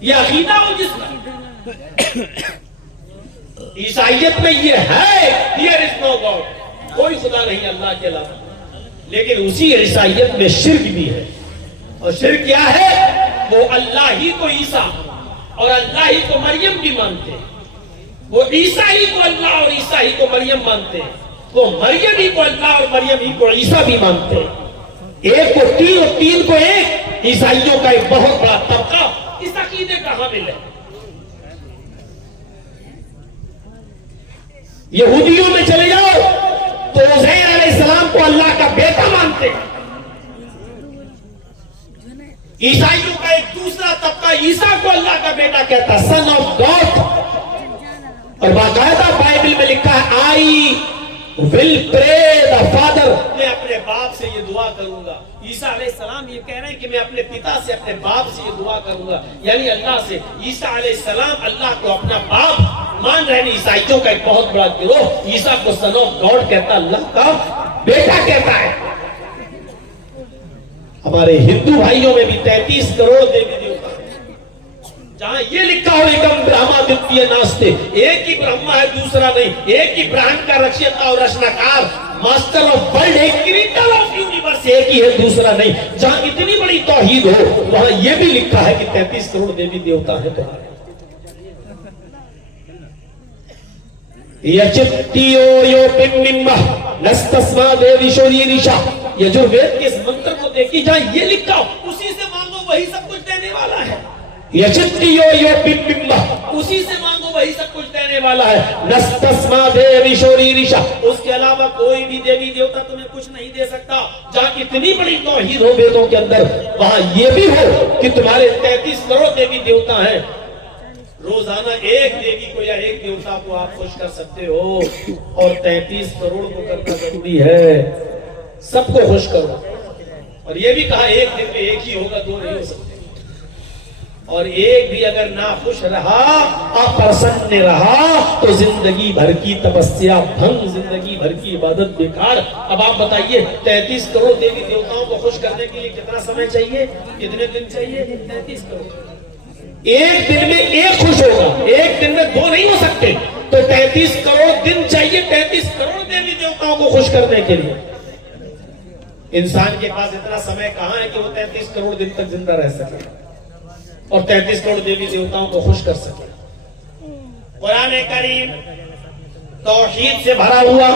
یہ عقیدہ ہو جس کا عیسائیت میں یہ ہے there is no God، کوئی خدا نہیں اللہ کے علاوہ، لیکن اسی عیسائیت میں شرک بھی ہے، اور شرک کیا ہے؟ وہ اللہ ہی کو عیسیٰ اور اللہ ہی کو مریم بھی مانتے ہیں، وہ عیسیٰ ہی کو اللہ اور عیسیٰ ہی کو مریم مانتے ہیں، وہ مریم ہی کو اللہ اور مریم ہی کو عیسیٰ بھی مانتے ہیں، ایک کو تین اور تین کو ایک۔ عیسائیوں کا ایک بہت بڑا طبقہ اس عقیدے کا حامل ہے۔ یہودیوں میں چلے جاؤ تو عزیر علیہ السلام کو اللہ کا بیٹا مانتے ہیں۔ عیسائیوں کا ایک دوسرا طبقہ عیسیٰ کو اللہ کا بیٹا کہتا، سن آف گاڈ، اور باقاعدہ بائبل میں لکھا I will pray the Father. میں اپنے باپ سے یہ دعا کروں گا. عیسیٰ علیہ السلام یہ کہہ رہے ہیں کہ میں اپنے پتا سے اپنے باپ سے یہ دعا کروں گا, یعنی اللہ سے. عیسیٰ علیہ السلام اللہ کو اپنا باپ مان رہے ہیں. عیسائیوں کا ایک بہت بڑا گروہ عیسیٰ کو سن آف گاڈ کہتا, اللہ کا بیٹا کہتا ہے. ہمارے ہندو بھائیوں میں بھی 33 کروڑ دیوی دیوتا ہیں, جہاں یہ لکھا ہو ایکم برہما دتیہ ناستے, ایک ہی برہما ہے دوسرا نہیں, ایک ہی برہم کا رچیتا اور رچناکار, ماسٹر آف ورلڈ ہے, کریٹر آف یونیورس ایک ہی ہے دوسرا نہیں. جہاں اتنی بڑی توحید ہو وہاں یہ بھی لکھا ہے کہ 33 کروڑ دیوی دیوتا ہے تمہارے. یچتیو یو پممہ نستسما دیوی شوری ریشا, یہ جو وید کے اس منتر کو دیکھی جہاں یہ لکھا ہو اسی سے مانگو وہی سب کچھ دینے والا ہے. یچتیو یو پممہ, اسی سے مانگو وہی سب کچھ دینے والا ہے. نستسما دیوی شوری ریشا, اس کے علاوہ کوئی بھی دیوی دیوتا تمہیں کچھ نہیں دے سکتا. جہاں اتنی بڑی توحید ہو ویدوں کے اندر وہاں یہ بھی ہو کہ تمہارے 33 کروڑ دیوی دیوتا ہیں. روزانہ ایک دیوی کو یا ایک دیوتا کو آپ خوش کر سکتے ہو, اور 33 کروڑ کو کرنا ضروری ہے. سب کو خوش کرو. اور یہ بھی کہا ایک دن میں ایک ہی ہوگا, دو نہیں ہو سکتے. اور ایک بھی اگر نہ خوش رہا, اپرسن رہا, تو زندگی بھر کی تپسیا بھنگ, زندگی بھر کی عبادت بیکار. اب آپ بتائیے 33 کروڑ دیوی دیوتاؤں کو خوش کرنے کے لیے کتنا سمے چاہیے, کتنے دن چاہیے؟ 33 کروڑ. ایک دن میں ایک خوش ہوگا, ایک دن میں دو نہیں ہو سکتے. تو 33 کروڑ دن چاہیے 33 کروڑ دیوی دیوتاؤں کو خوش کرنے کے لیے. انسان کے پاس اتنا سمے کہاں ہے کہ وہ 33 کروڑ دن تک زندہ رہ سکے اور 33 کروڑ دیوی دیوتاؤں کو خوش کر سکے. قرآن کریم توحید سے بھرا ہوا,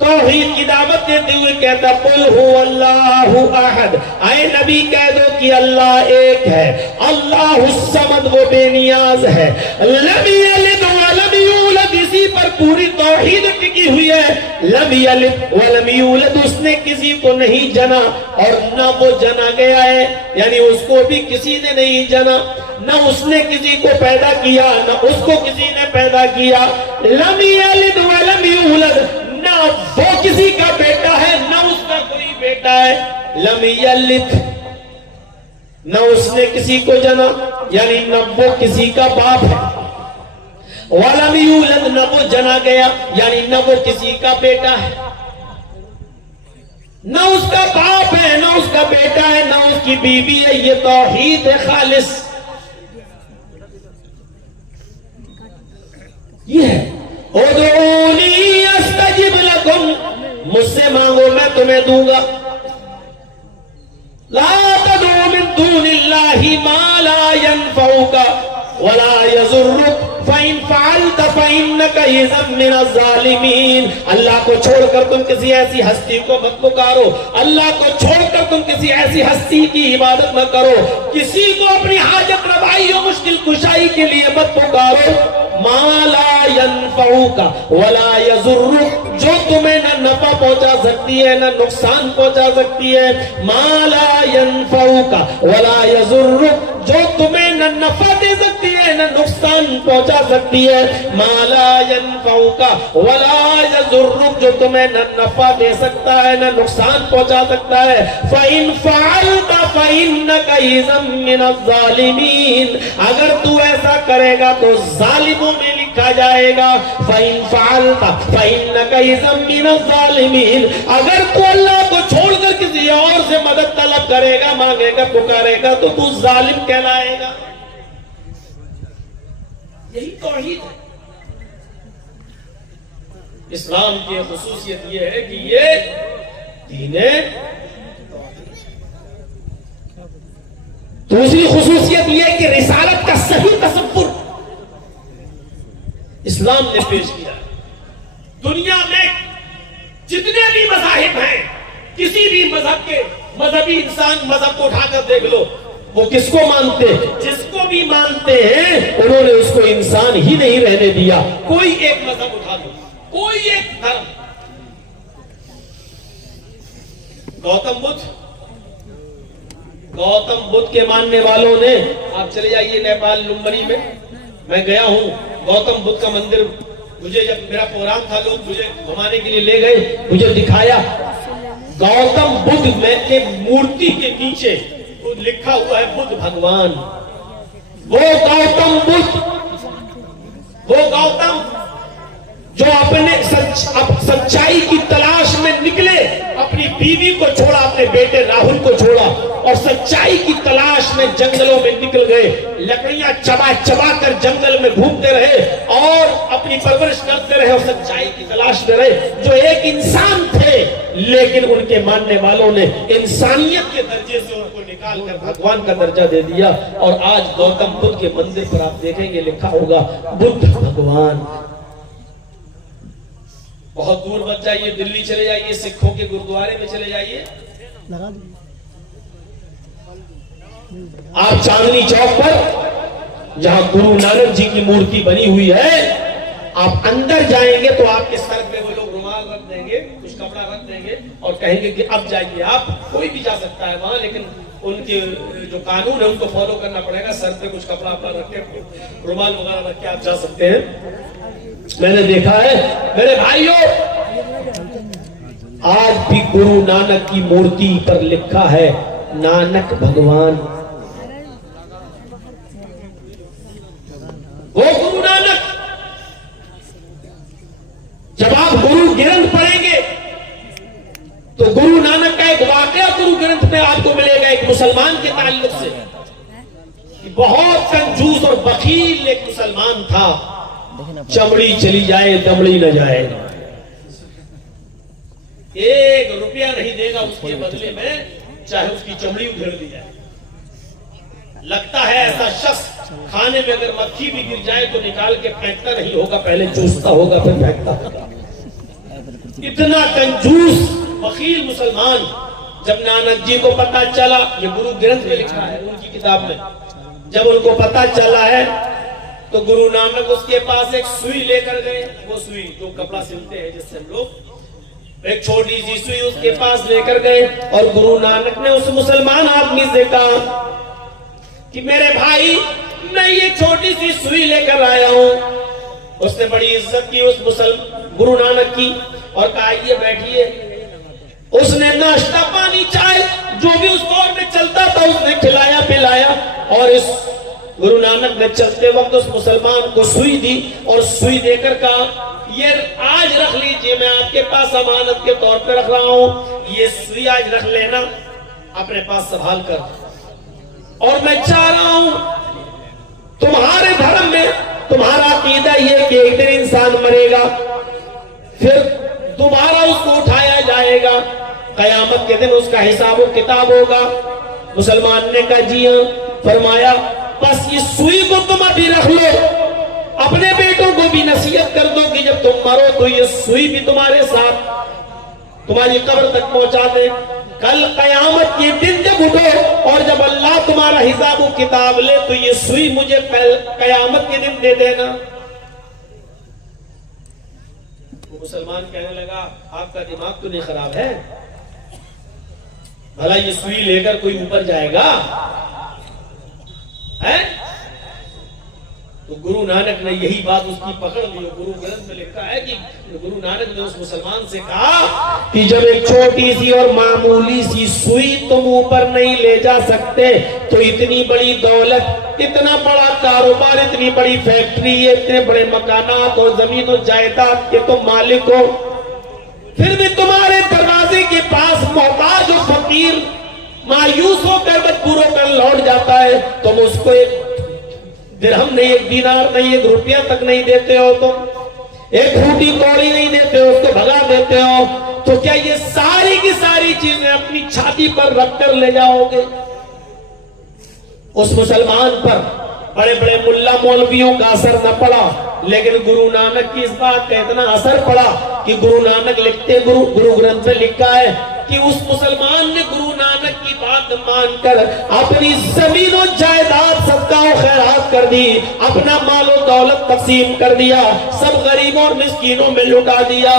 توحید کی دعوت دیتے ہوئے کہتا قل هو اللہ احد, اے نبی کہہ دو کہ اللہ ایک ہے, اللہ الصمد, وہ بے نیاز ہے, لم یلد ولم یولد, اسی پر پوری توحید ٹکی ہوئی ہے. لم یلد ولم یولد, اس نے کسی کو نہیں جنا اور نہ وہ جنا گیا ہے, یعنی اس کو بھی کسی نے نہیں جنا, نہ اس نے کسی کو پیدا کیا نہ اس کو کسی نے پیدا کیا. لم یلد ولم یولد, نہ وہ کسی کا بیٹا ہے نہ اس کا کوئی بیٹا ہے. لم یلد, نہ اس نے کسی کو جنا, یعنی نہ وہ کسی کا باپ ہے. ولم یولد, نہ وہ جنا گیا, یعنی نہ وہ کسی کا بیٹا ہے, نہ اس کا باپ ہے نہ اس کا بیٹا ہے, نہ اس کی بیوی ہے. یہ توحید ہے خالص. یہ ہے ادعونی استجب لکم, مجھ سے مانگو میں تمہیں دوں گا. لا تدعو من دون اللہ ما لا ينفعک ولا يضرک فإن فعلت فإنک اذا من الظالمین. اللہ کو چھوڑ کر تم کسی ایسی ہستی کو مت پکارو, اللہ کو چھوڑ کر تم کسی ایسی ہستی کی عبادت نہ کرو, کسی کو اپنی حاجت روائی اور مشکل کشائی کے لیے مت پکارو. ما لا ينفعک ولا يضرک, جو تمہیں نہ نفع پہنچا سکتی ہے نہ نقصان پہنچا سکتی ہے. ما لا ينفعک ولا يضرک, جو تمہیں نہ نفع دے سکتی ہے نہ نقصان پہنچا سکتی ہے. ما لا ينفعک ولا يضرک, جو تمہیں نہ نفع دے سکتا ہے نہ نقصان پہنچا سکتا ہے. فإن فعلت فإنک اذا من الظالمین, اگر تو ایسا کرے گا تو ظالموں میں لکھا جائے گا. فإن فعلت فإنک اذا من الظالمین, اگر تو اللہ کو چھوڑ کر کسی اور سے مدد طلب کرے گا, مانگے گا, پکارے گا, تو تو ظالم کہلائے گا. یہی توحید ہے. اسلام کی خصوصیت یہ ہے کہ یہ دین ہے. دوسری خصوصیت یہ ہے کہ رسالت کا صحیح تصور اسلام نے پیش کیا. دنیا میں جتنے بھی مذاہب ہیں, کسی بھی مذہب کے مذہبی انسان مذہب کو اٹھا کر دیکھ لو, وہ کس کو مانتے ہیں؟ جس کو بھی مانتے ہیں انہوں نے اس کو انسان ہی نہیں رہنے دیا. کوئی ایک مذہب اٹھا دو, کوئی ایک دھرم. گوتم بدھ کے ماننے والوں نے, آپ چلے جائیے نیپال لمبنی میں, میں گیا ہوں, گوتم بدھ کا مندر مجھے جب میرا پروگرام تھا لوگ مجھے گھمانے کے لیے لے گئے, مجھے دکھایا گوتم بدھ میں کے مورتی کے نیچے لکھا ہوا ہے بدھ بھگوان. وہ گوتم بدھ, وہ گوتم جو اپنے سچائی کی تلاش میں نکلے, اپنی بیوی کو چھوڑا, اپنے بیٹے راہل کو چھوڑا اور سچائی کی تلاش میں جنگلوں میں نکل گئے, لکڑیاں چبا چبا کر جنگل میں گھومتے رہے اور اپنی پرورش کرتے رہے اور سچائی کی تلاش میں رہے. جو ایک انسان تھے لیکن ان کے ماننے والوں نے انسانیت کے درجے سے ان کو نکال کر بھگوان کا درجہ دے دیا. اور آج گوتم بدھ کے مندر پر آپ دیکھیں گے لکھا ہوگا بدھ بھگوان. بہت دور مت جائیے, دلی چلے جائیے, سکھوں کے گردوارے میں چلے جائیے, آپ چاندنی چوک پر جہاں گرو نانک جی کی مورتی بنی ہوئی ہے, آپ اندر جائیں گے تو آپ کے سر پہ وہ لوگ رومال رکھ دیں گے, کچھ کپڑا رکھ دیں گے اور کہیں گے کہ اب جائیے. آپ کوئی بھی جا سکتا ہے وہاں, لیکن ان کے جو قانون ہے ان کو فالو کرنا پڑے گا. سر پہ کچھ کپڑا اپنا رکھ کے, رومال وغیرہ رکھ کے آپ جا سکتے ہیں. میں نے دیکھا ہے میرے بھائیوں, آج بھی گرو نانک کی مورتی پر لکھا ہے نانک بھگوان. وہ گرو نانک, جب آپ گرو گرنتھ پڑھیں گے تو گرو نانک کا ایک واقعہ گرو گرنتھ میں آپ کو ملے گا ایک مسلمان کے تعلق سے. بہت کنجوس اور بخیل ایک مسلمان تھا, چمڑی چلی جائے دمڑی نہ جائے, 1 روپیہ نہیں دے گا اس کے بدلے میں چاہے اس کی چمڑی ادھیڑ دی جائے. لگتا ہے ایسا شخص کھانے میں اگر مکھی بھی گر جائے تو نکال کے پھینکتا نہیں ہوگا, پہلے چوستا ہوگا پھر پھینکتا ہوگا. اتنا کنجوس بخیل مسلمان. جب نانک جی کو پتا چلا, یہ گرو گرنتھ میں لکھا ہے ان کی کتاب میں, جب ان کو پتا چلا ہے تو گرو نانک اس کے پاس ایک سوئی لے کر گئے. وہ سوئی جو کپڑا سلتے ہیں جس سے ہم لوگ, ایک چھوٹی سی سوئی اس کے پاس لے کر گئے اور گرو نانک نے اس مسلمان آدمی سے کہا کہ میرے بھائی میں یہ چھوٹی سی سوئی لے کر آیا ہوں. اس نے بڑی عزت کی اس گرو نانک کی اور کہا آئیے بیٹھیے. اس نے ناشتہ پانی چائے جو بھی اس دور میں چلتا تھا اس نے کھلایا پلایا, اور اس گرو نانک نے چلتے وقت اس مسلمان کو سوئی دی اور سوئی دے کر کہا یہ آج رکھ لیجئے, میں آپ کے پاس امانت کے طور پہ رکھ رہا ہوں, یہ سوئی آج رکھ لینا اپنے پاس سنبھال کر. اور میں چاہ رہا ہوں تمہارے دھرم میں تمہارا عقیدہ یہ کہ ایک دن انسان مرے گا پھر دوبارہ اس کو اٹھایا جائے گا, قیامت کے دن اس کا حساب و کتاب ہوگا. مسلمان نے کہا جی ہاں. فرمایا بس یہ سوئی کو تم ابھی رکھ لو, اپنے بیٹوں کو بھی نصیحت کر دو کہ جب تم مرو تو یہ سوئی بھی تمہارے ساتھ تمہاری قبر تک پہنچا دے. کل قیامت کے دن جب اٹھو اور جب اللہ تمہارا حساب و کتاب لے تو یہ سوئی مجھے قیامت کے دن دے دینا. وہ مسلمان کہنے لگا آپ کا دماغ تو نہیں خراب ہے, بھلا یہ سوئی لے کر کوئی اوپر جائے گا ہے؟ تو گرو نانک نے یہی بات اس کی پکڑ لی. گرو گرنتھ میں لکھا ہے کہ گرو نانک نے اس مسلمان سے کہا کہ جب ایک چھوٹی سی اور معمولی سی سوئی تم اوپر نہیں لے جا سکتے تو اتنی بڑی دولت, اتنا بڑا کاروبار, اتنی بڑی فیکٹری, اتنے بڑے مکانات اور زمین و جائیداد کے تم مالک ہو, پھر بھی تمہارے دروازے کے پاس محتاج و فقیر مایوس ہو کر مجبور ہو کر لوٹ جاتا ہے, تم اس کو ایک درہم نہیں, 1 دینار نہیں, 1 روپیہ تک نہیں دیتے ہو, تم ایک پھوٹی کوڑی نہیں دیتے ہو, اس کو بھگا دیتے ہو, تو کیا یہ ساری کی ساری چیزیں اپنی چھاتی پر رکھ کر لے جاؤ گے؟ اس مسلمان پر بڑے بڑے ملا مولویوں کا اثر نہ پڑا, لیکن گرو نانک کی اس بات کا اتنا اثر پڑا کہ گرو نانک لکھتے, گرو گرنتھ میں لکھا ہے کہ اس مسلمان نے گرو نانک کی بات مان کر اپنی زمین و جائیداد صدقہ و خیرات کر دی, اپنا مال و دولت تقسیم کر دیا, سب غریبوں اور مسکینوں میں لٹا دیا.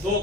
2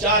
4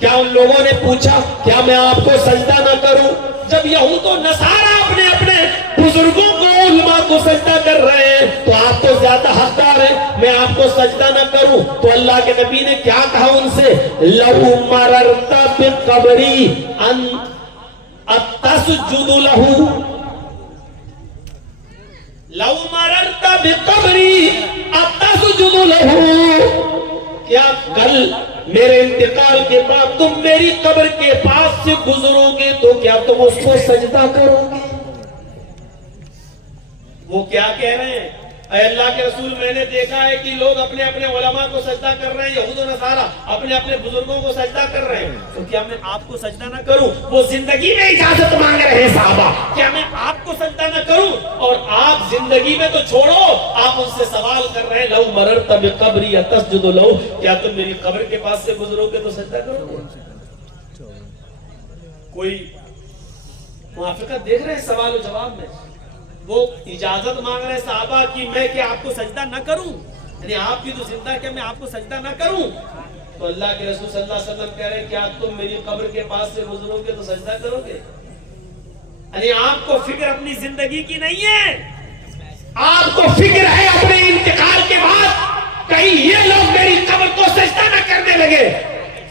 کیا ان لوگوں نے پوچھا کیا میں آپ کو سجدہ نہ کروں؟ جب یہود و نصارہ اپنے اپنے بزرگوں کو علماء کو سجدہ کر رہے ہیں تو آپ تو زیادہ حقدار ہیں، میں آپ کو سجدہ نہ کروں؟ تو اللہ کے نبی نے کیا کہا ان سے؟ لَوْ مَرَرْتَ بِقَبْرِي أَنْ أَتَسْجُدُ لَهُ لَوْ مَرَرْتَ بِقَبْرِي أَتَسْجُدُ لَهُ، کیا کل میرے انتقال کے بعد تم میری قبر کے پاس سے گزرو گے تو کیا تم اس کو سجدہ کرو گے؟ وہ کیا کہہ رہے ہیں؟ اے اللہ کے رسول، میں نے دیکھا ہے کہ لوگ اپنے اپنے علماء کو سجدہ کر رہے ہیں، یہود و نصارہ اپنے اپنے بزرگوں کو سجدہ کر رہے ہیں، تو کیا میں آپ کو سجدہ نہ کروں؟ وہ زندگی میں اجازت مانگ رہے ہیں صحابہ، کیا میں آپ کو سجدہ نہ کروں؟ اور آپ زندگی میں تو چھوڑو، آپ ان سے سوال کر رہے ہیں لو مررت بقبری اتسجد لو، کیا تم میری قبر کے پاس سے گزرو گے تو سجدہ کرو گے؟ کوئی موافقت دیکھ رہے ہیں سوال و جواب میں؟ وہ اجازت مانگ رہے ہیں صحابہ کی میں کہ آپ کو سجدہ نہ کروں، یعنی آپ کی تو زندہ کہ میں آپ کو سجدہ نہ کروں؟ تو اللہ کے رسول صلی اللہ علیہ وسلم کہہ رہے ہیں کیا تم میری قبر کے پاس سے گزرو گے تو سجدہ کرو گے؟ یعنی آپ کو فکر اپنی زندگی کی نہیں ہے، آپ کو فکر ہے اپنے انتقال کے بعد کہیں یہ لوگ میری قبر کو سجدہ نہ کرنے لگے۔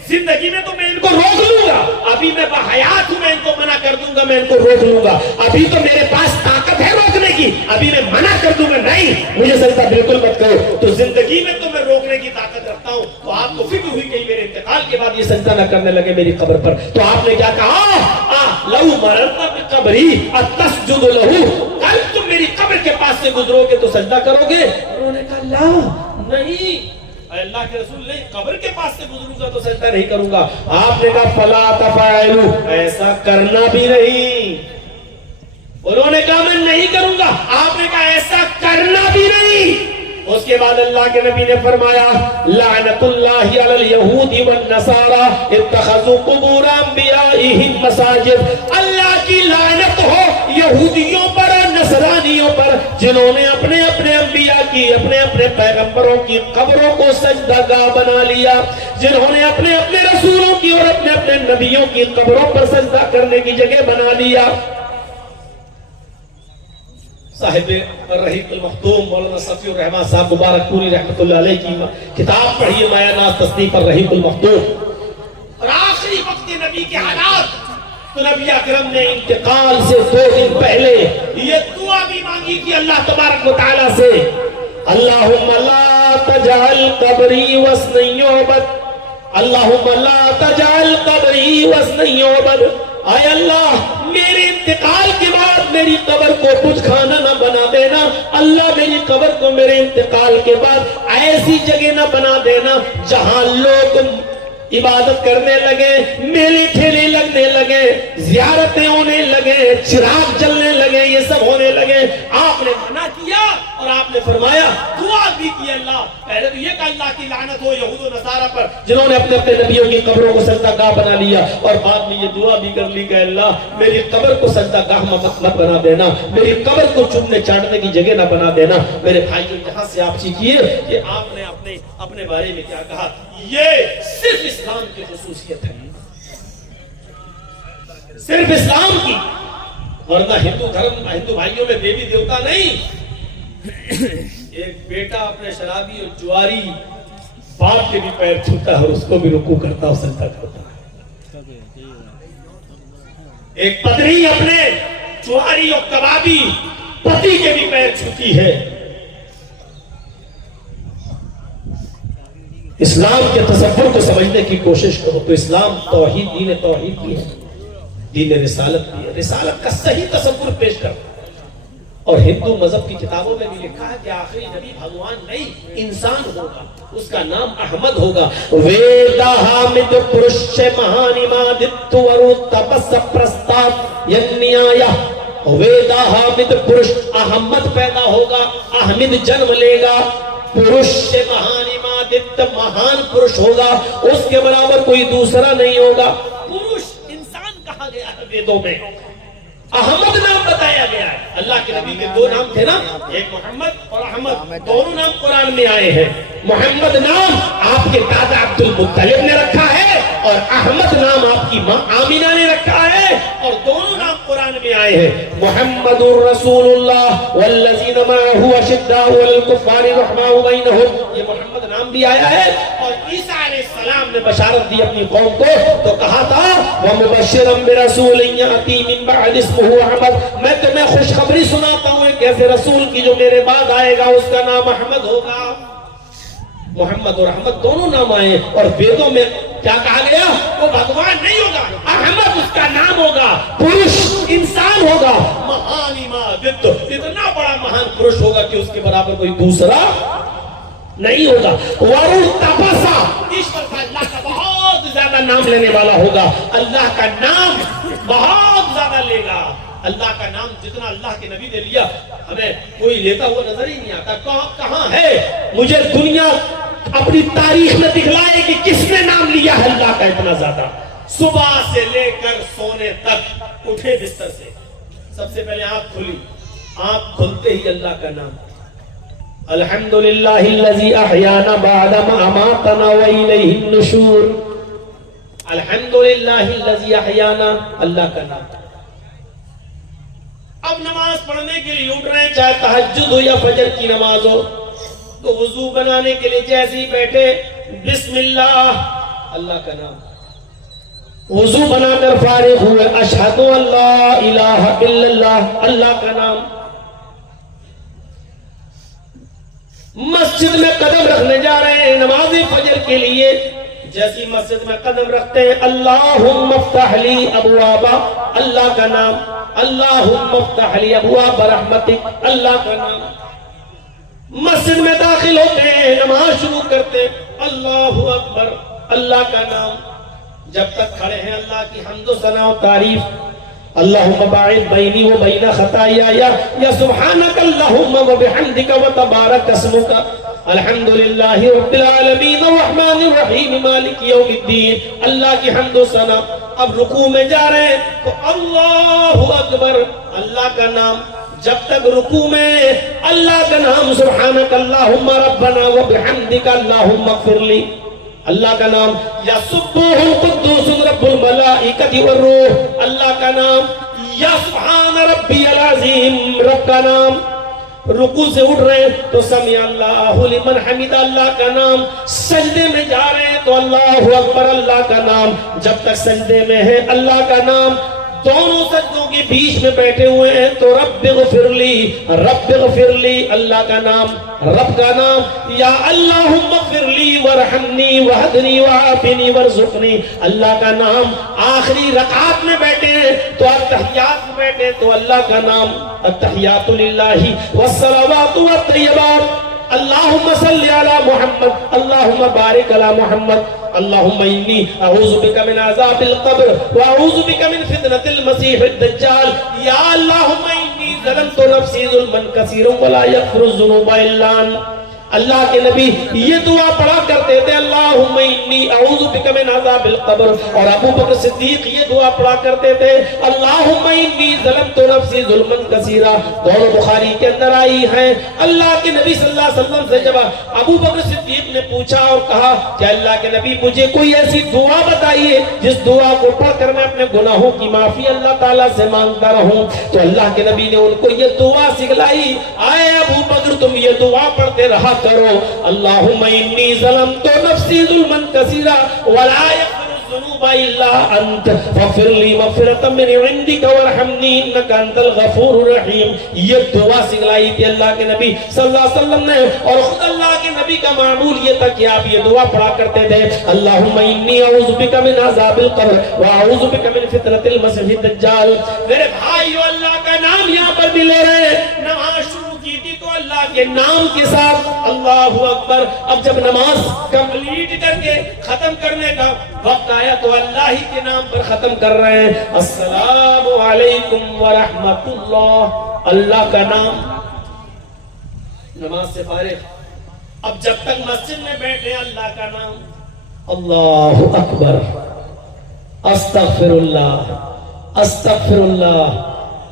زندگی میں تو میں ان کو روک لوں گا، ابھی میں بحیات ہوں، میں ان کو منع کر دوں گا، میں ان کو روک لوں گا، ابھی تو میرے پاس طاقت ہے روکنے کی، ابھی میں منع کر دوں گا نہیں مجھے سجدہ بالکل مت کرو، تو زندگی میں تو میں روکنے کی طاقت رکھتا ہوں۔ تو آپ کو فکر ہوئی کہ میرے انتقال کے بعد یہ سجدہ نہ کرنے لگے میری قبر پر، تو آپ نے کیا کہا؟ لو مررت بقبری اتسجد لہ، کل تم میری قبر کے پاس سے گزرو گے تو سجدہ کرو گے؟ انہوں نے کہا لا، نہیں اللہ کے رسول نہیں، قبر کے پاس سے گزروں گا تو سجدہ نہیں کروں گا۔ آپ نے کہا فلا تفعلوا، ایسا کرنا بھی نہیں۔ انہوں نے کہا میں نہیں کروں گا، آپ نے کہا ایسا کرنا بھی نہیں۔ اس کے بعد اللہ کے نبی نے فرمایا لعنت اللہ علی الیہود والنصارى اتخذوا قبور انبیائہم مساجد، اللہ کی لعنت ہو یہودیوں پر اور نصرانیوں پر جنہوں نے اپنے اپنے انبیاء کی، اپنے اپنے پیغمبروں کی قبروں کو سجدہ گاہ بنا لیا، جنہوں نے اپنے اپنے رسولوں کی اور اپنے اپنے نبیوں کی قبروں پر سجدہ کرنے کی جگہ بنا لیا۔ صاحب رحیق المختوم مولانا صفی الرحمن صاحب مبارک پوری رحمت اللہ علیہ کی کتاب پڑھیے مایا ناز تصنیف الرحیق المختوم، اور آخری وقت نبی کے حالات، تو نبی اکرم نے انتقال سے 2 دن پہلے یہ دعا بھی مانگی تھی اللہ تبارک و تعالیٰ سے، اللہم لا تجعل قبری وسن یعبد، اللہم لا تجعل قبری وسن یعبد، اے اللہ میرے انتقال کے بعد میری قبر کو کچھ کھانا نہ بنا دینا، اللہ میری قبر کو میرے انتقال کے بعد ایسی جگہ نہ بنا دینا جہاں لوگ عبادت کرنے لگے، میلے ٹھیلے لگنے لگے، زیارتیں ہونے لگے، چراغ جلنے لگے، یہ سب ہونے لگے۔ آپ نے منع کیا اور آپ نے فرمایا دعا بھی کی اللہ، پہلے تو یہ کہ اللہ کی لعنت ہو یہود و نصارہ پر جنہوں نے اپنے اپنے نبیوں کی قبروں کو سجدہ گاہ بنا لیا، اور بعد میں یہ دعا بھی کر لی کہ اللہ میری قبر کو سجدہ گاہ مت بنا دینا، میری قبر کو چومنے چاٹنے کی جگہ نہ بنا دینا۔ میرے بھائیوں یہاں سے آپ سیکھیے کہ آپ نے اپنے بارے میں کیا کہا، یہ صرف اسلام کی خصوصیت ہے، صرف اسلام کی، ورنہ ہندو دھرم ہندو بھائیوں میں دیوی دیوتا نہیں۔ ایک بیٹا اپنے شرابی اور جواری باپ کے بھی پیر چھوتا ہے اور اس کو بھی رکوع کرتا اور سجدہ کرتا ہے۔ ایک پتنی اپنے جواری اور کبابی پتی کے بھی پیر چھوتی ہے۔ اسلام کے تصور کو سمجھنے کی کوشش کرو تو اسلام توحید، دین توحید بھی ہے، دین رسالت بھی ہے، رسالت کا صحیح تصور پیش کرو۔ اور ہندو مذہب کی کتابوں میں بھی لکھا ہے کہ آخری نبی بھگوان نہیں انسان ہوگا، اس کا نام احمد ہوگا۔ ویدہ حامد پرش مہانیمادت ورو تپس پرستاپ ینیایا، ویدہ حامد پرش احمد پیدا ہوگا، احمد جنم لے گا، پرش مہانیمادت مہان پرش ہوگا، اس کے برابر کوئی دوسرا نہیں ہوگا۔ پرش انسان کہا گیا ہے ویدوں میں، احمد نام بتایا گیا ہے. اللہ کے نبی کے دو نام تھے نا, ایک محمد اور احمد, دونوں نام قرآن میں آئے ہیں. محمد نام آپ کے دادا عبد المطلب نے رکھا ہے اور احمد نام آپ کی ماں آمینہ نے رکھا ہے, اور دونوں نام قرآن میں آئے ہیں. محمد الرسول اللہ والذین معه اشداء علی الکفار رحماء بینہم, یہ محمد نام بھی آیا ہے. اور عیسیٰ علیہ السلام نے بشارت دی اپنی قوم کو تو کہا تھا وَمُبَشِّرًا بِرَسُولٍ يَأْتِي مِن بَعْدِ اسْمُهُ احمد, میں تمہیں خوشخبری سناتا ہوں ایک ایسے رسول کی جو میرے بعد آئے گا, اس کا نام احمد ہوگا. محمد اور احمد دونوں نام آئے, اور ویدوں میں کیا کہا گیا, وہ بھگوان نہیں ہوگا, احمد اس کا نام ہوگا, پروش انسان ہوگا. مہانی مادت, اتنا بڑا مہان پروش ہوگا کہ اس کے برابر کوئی دوسرا نہیں ہوگا. ورور تپسا, ایشور کا اللہ کا بہت زیادہ نام لینے والا ہوگا, اللہ کا نام بہت زیادہ لے گا. اللہ کا نام جتنا اللہ کے نبی نے لیا ہمیں کوئی لیتا ہوا نظر ہی نہیں آتا. کہاں ہے, مجھے دنیا اپنی تاریخ میں دکھلائے کہ کس نے نام لیا ہے اللہ کا اتنا زیادہ. صبح سے لے کر سونے تک, اٹھے بستر سے سب سے پہلے آنکھ کھلی, آنکھ کھلتے ہی اللہ کا نام. الحمدللہ الذی احیانا بعد ما اماتنا والیہ النشور. الحمدللہ الذی احیانا, اللہ کا نام. اب نماز پڑھنے کے لیے اٹھ رہے ہیں, چاہے تہجد ہو یا فجر کی نماز ہو, تو وضو بنانے کے لیے جیسے ہی بیٹھے بسم اللہ, اللہ کا نام. وضو بنا کر فارغ ہوئے اشہد ان لا الہ الا اللہ, اللہ کا نام. مسجد میں قدم رکھنے جا رہے ہیں نماز فجر کے لیے, جیسی مسجد میں قدم رکھتے ہیں اللہم افتح لی ابوابا, اللہ کا نام. اللہم افتح لی ابواب رحمتک, اللہ کا نام. مسجد میں داخل ہوتے ہیں, نماز شروع کرتے ہیں اللہ اکبر, اللہ کا نام. جب تک کھڑے ہیں اللہ کی حمد و ثنا و تعریف. اللہم باعد بینی و بین خطایا یا سبحانک اللہم و بحمدک و تبارک اسمک. الحمدللہ رب العالمین الرحمن الرحیم مالک یوم الدین, اللہ کی حمد و ثنا. اب رکوع میں جا رہے ہیں تو اللہ اکبر, اللہ کا نام. جب تک رکوع میں اللہ کا نام سبحانک اللہم ربنا و بحمدک اللہم اغفر لی, اللہ کا نام. یا سبوح القدوس رب الملائکۃ والروح, اللہ کا نام. یا سبحان ربی العظیم, رب کا نام. رکوع سے اٹھ رہے ہیں تو سمیع اللہ لمن حمد, اللہ کا نام. سجدے میں جا رہے ہیں تو اللہ اکبر, اللہ کا نام. جب تک سجدے میں ہے اللہ کا نام. دونوں سجدوں کے بیچ میں بیٹھے ہوئے ہیں تو رب اغفر لی, رب اغفر لی, اللہ کا نام. رب کا نام. یا اللہم اغفر لی ورحمنی وحدنی وعافنی ورزقنی, اللہ کا نام. آخری رکعت میں بیٹھے ہیں تو التحیات میں بیٹھے تو اللہ کا نام. التحیات للہ والصلوات والطیبات, اللہم صلی علی محمد, اللہم بارک علی محمد. اللہم انی اعوذ بک من عذاب القبر واعوذ بک من فتنة المسیح الدجال. یا اللہم انی ظلمت نفسی ظلما کثیرا ولا یغفر الذنوب الا انت. اللہ کے نبی یہ دعا پڑھا کرتے تھے اللہم انی اعوذ بک من عذاب القبر, اور ابو بکر صدیق یہ دعا پڑھا کرتے تھے اللہم انی ظلمت نفسی ظلما کثیرا. دونوں بخاری کے اندر آئی ہیں. اللہ کے نبی صلی اللہ علیہ وسلم سے جب ابو بکر صدیق نے پوچھا اور کہا کہ اللہ کے نبی مجھے کوئی ایسی دعا بتائیے جس دعا کو پڑھ کر میں اپنے گناہوں کی معافی اللہ تعالیٰ سے مانگتا رہوں, تو اللہ کے نبی نے ان کو یہ دعا سکھلائی. آئے ابو بکر تم یہ دعا پڑھتے رہا کرو, اللہم انی ظلمت نفسی ظلما کثیرا ولا یغفر الذنوب الا انت فاغفر لی مغفرۃ من عندک وارحمنی انک انت الغفور الرحیم. یہ دعا سکھلائی تھی اللہ کے نبی صلی اللہ علیہ وسلم نے, اور خود اللہ کے نبی کا معمول یہ تھا کہ آپ یہ دعا پڑھا کرتے تھے اللہم انی اعوذ بک من عذاب القبر واعوذ بک من فتنة المسیح الدجال. میرے بھائیو, اللہ کا نام یہاں پر بھی لے رہے ہیں. نماز شروع کی تھی تو اللہ کے نام کے ساتھ اللہ اکبر. اب جب نماز کمپلیٹ کر کے ختم کرنے کا وقت آیا تو اللہ ہی کے نام پر ختم کر رہے ہیں السلام علیکم ورحمت اللہ, اللہ کا نام. نماز سے فارغ, اب جب تک مسجد میں بیٹھے اللہ کا نام. اللہ اکبر, استغفر اللہ, استغفر اللہ,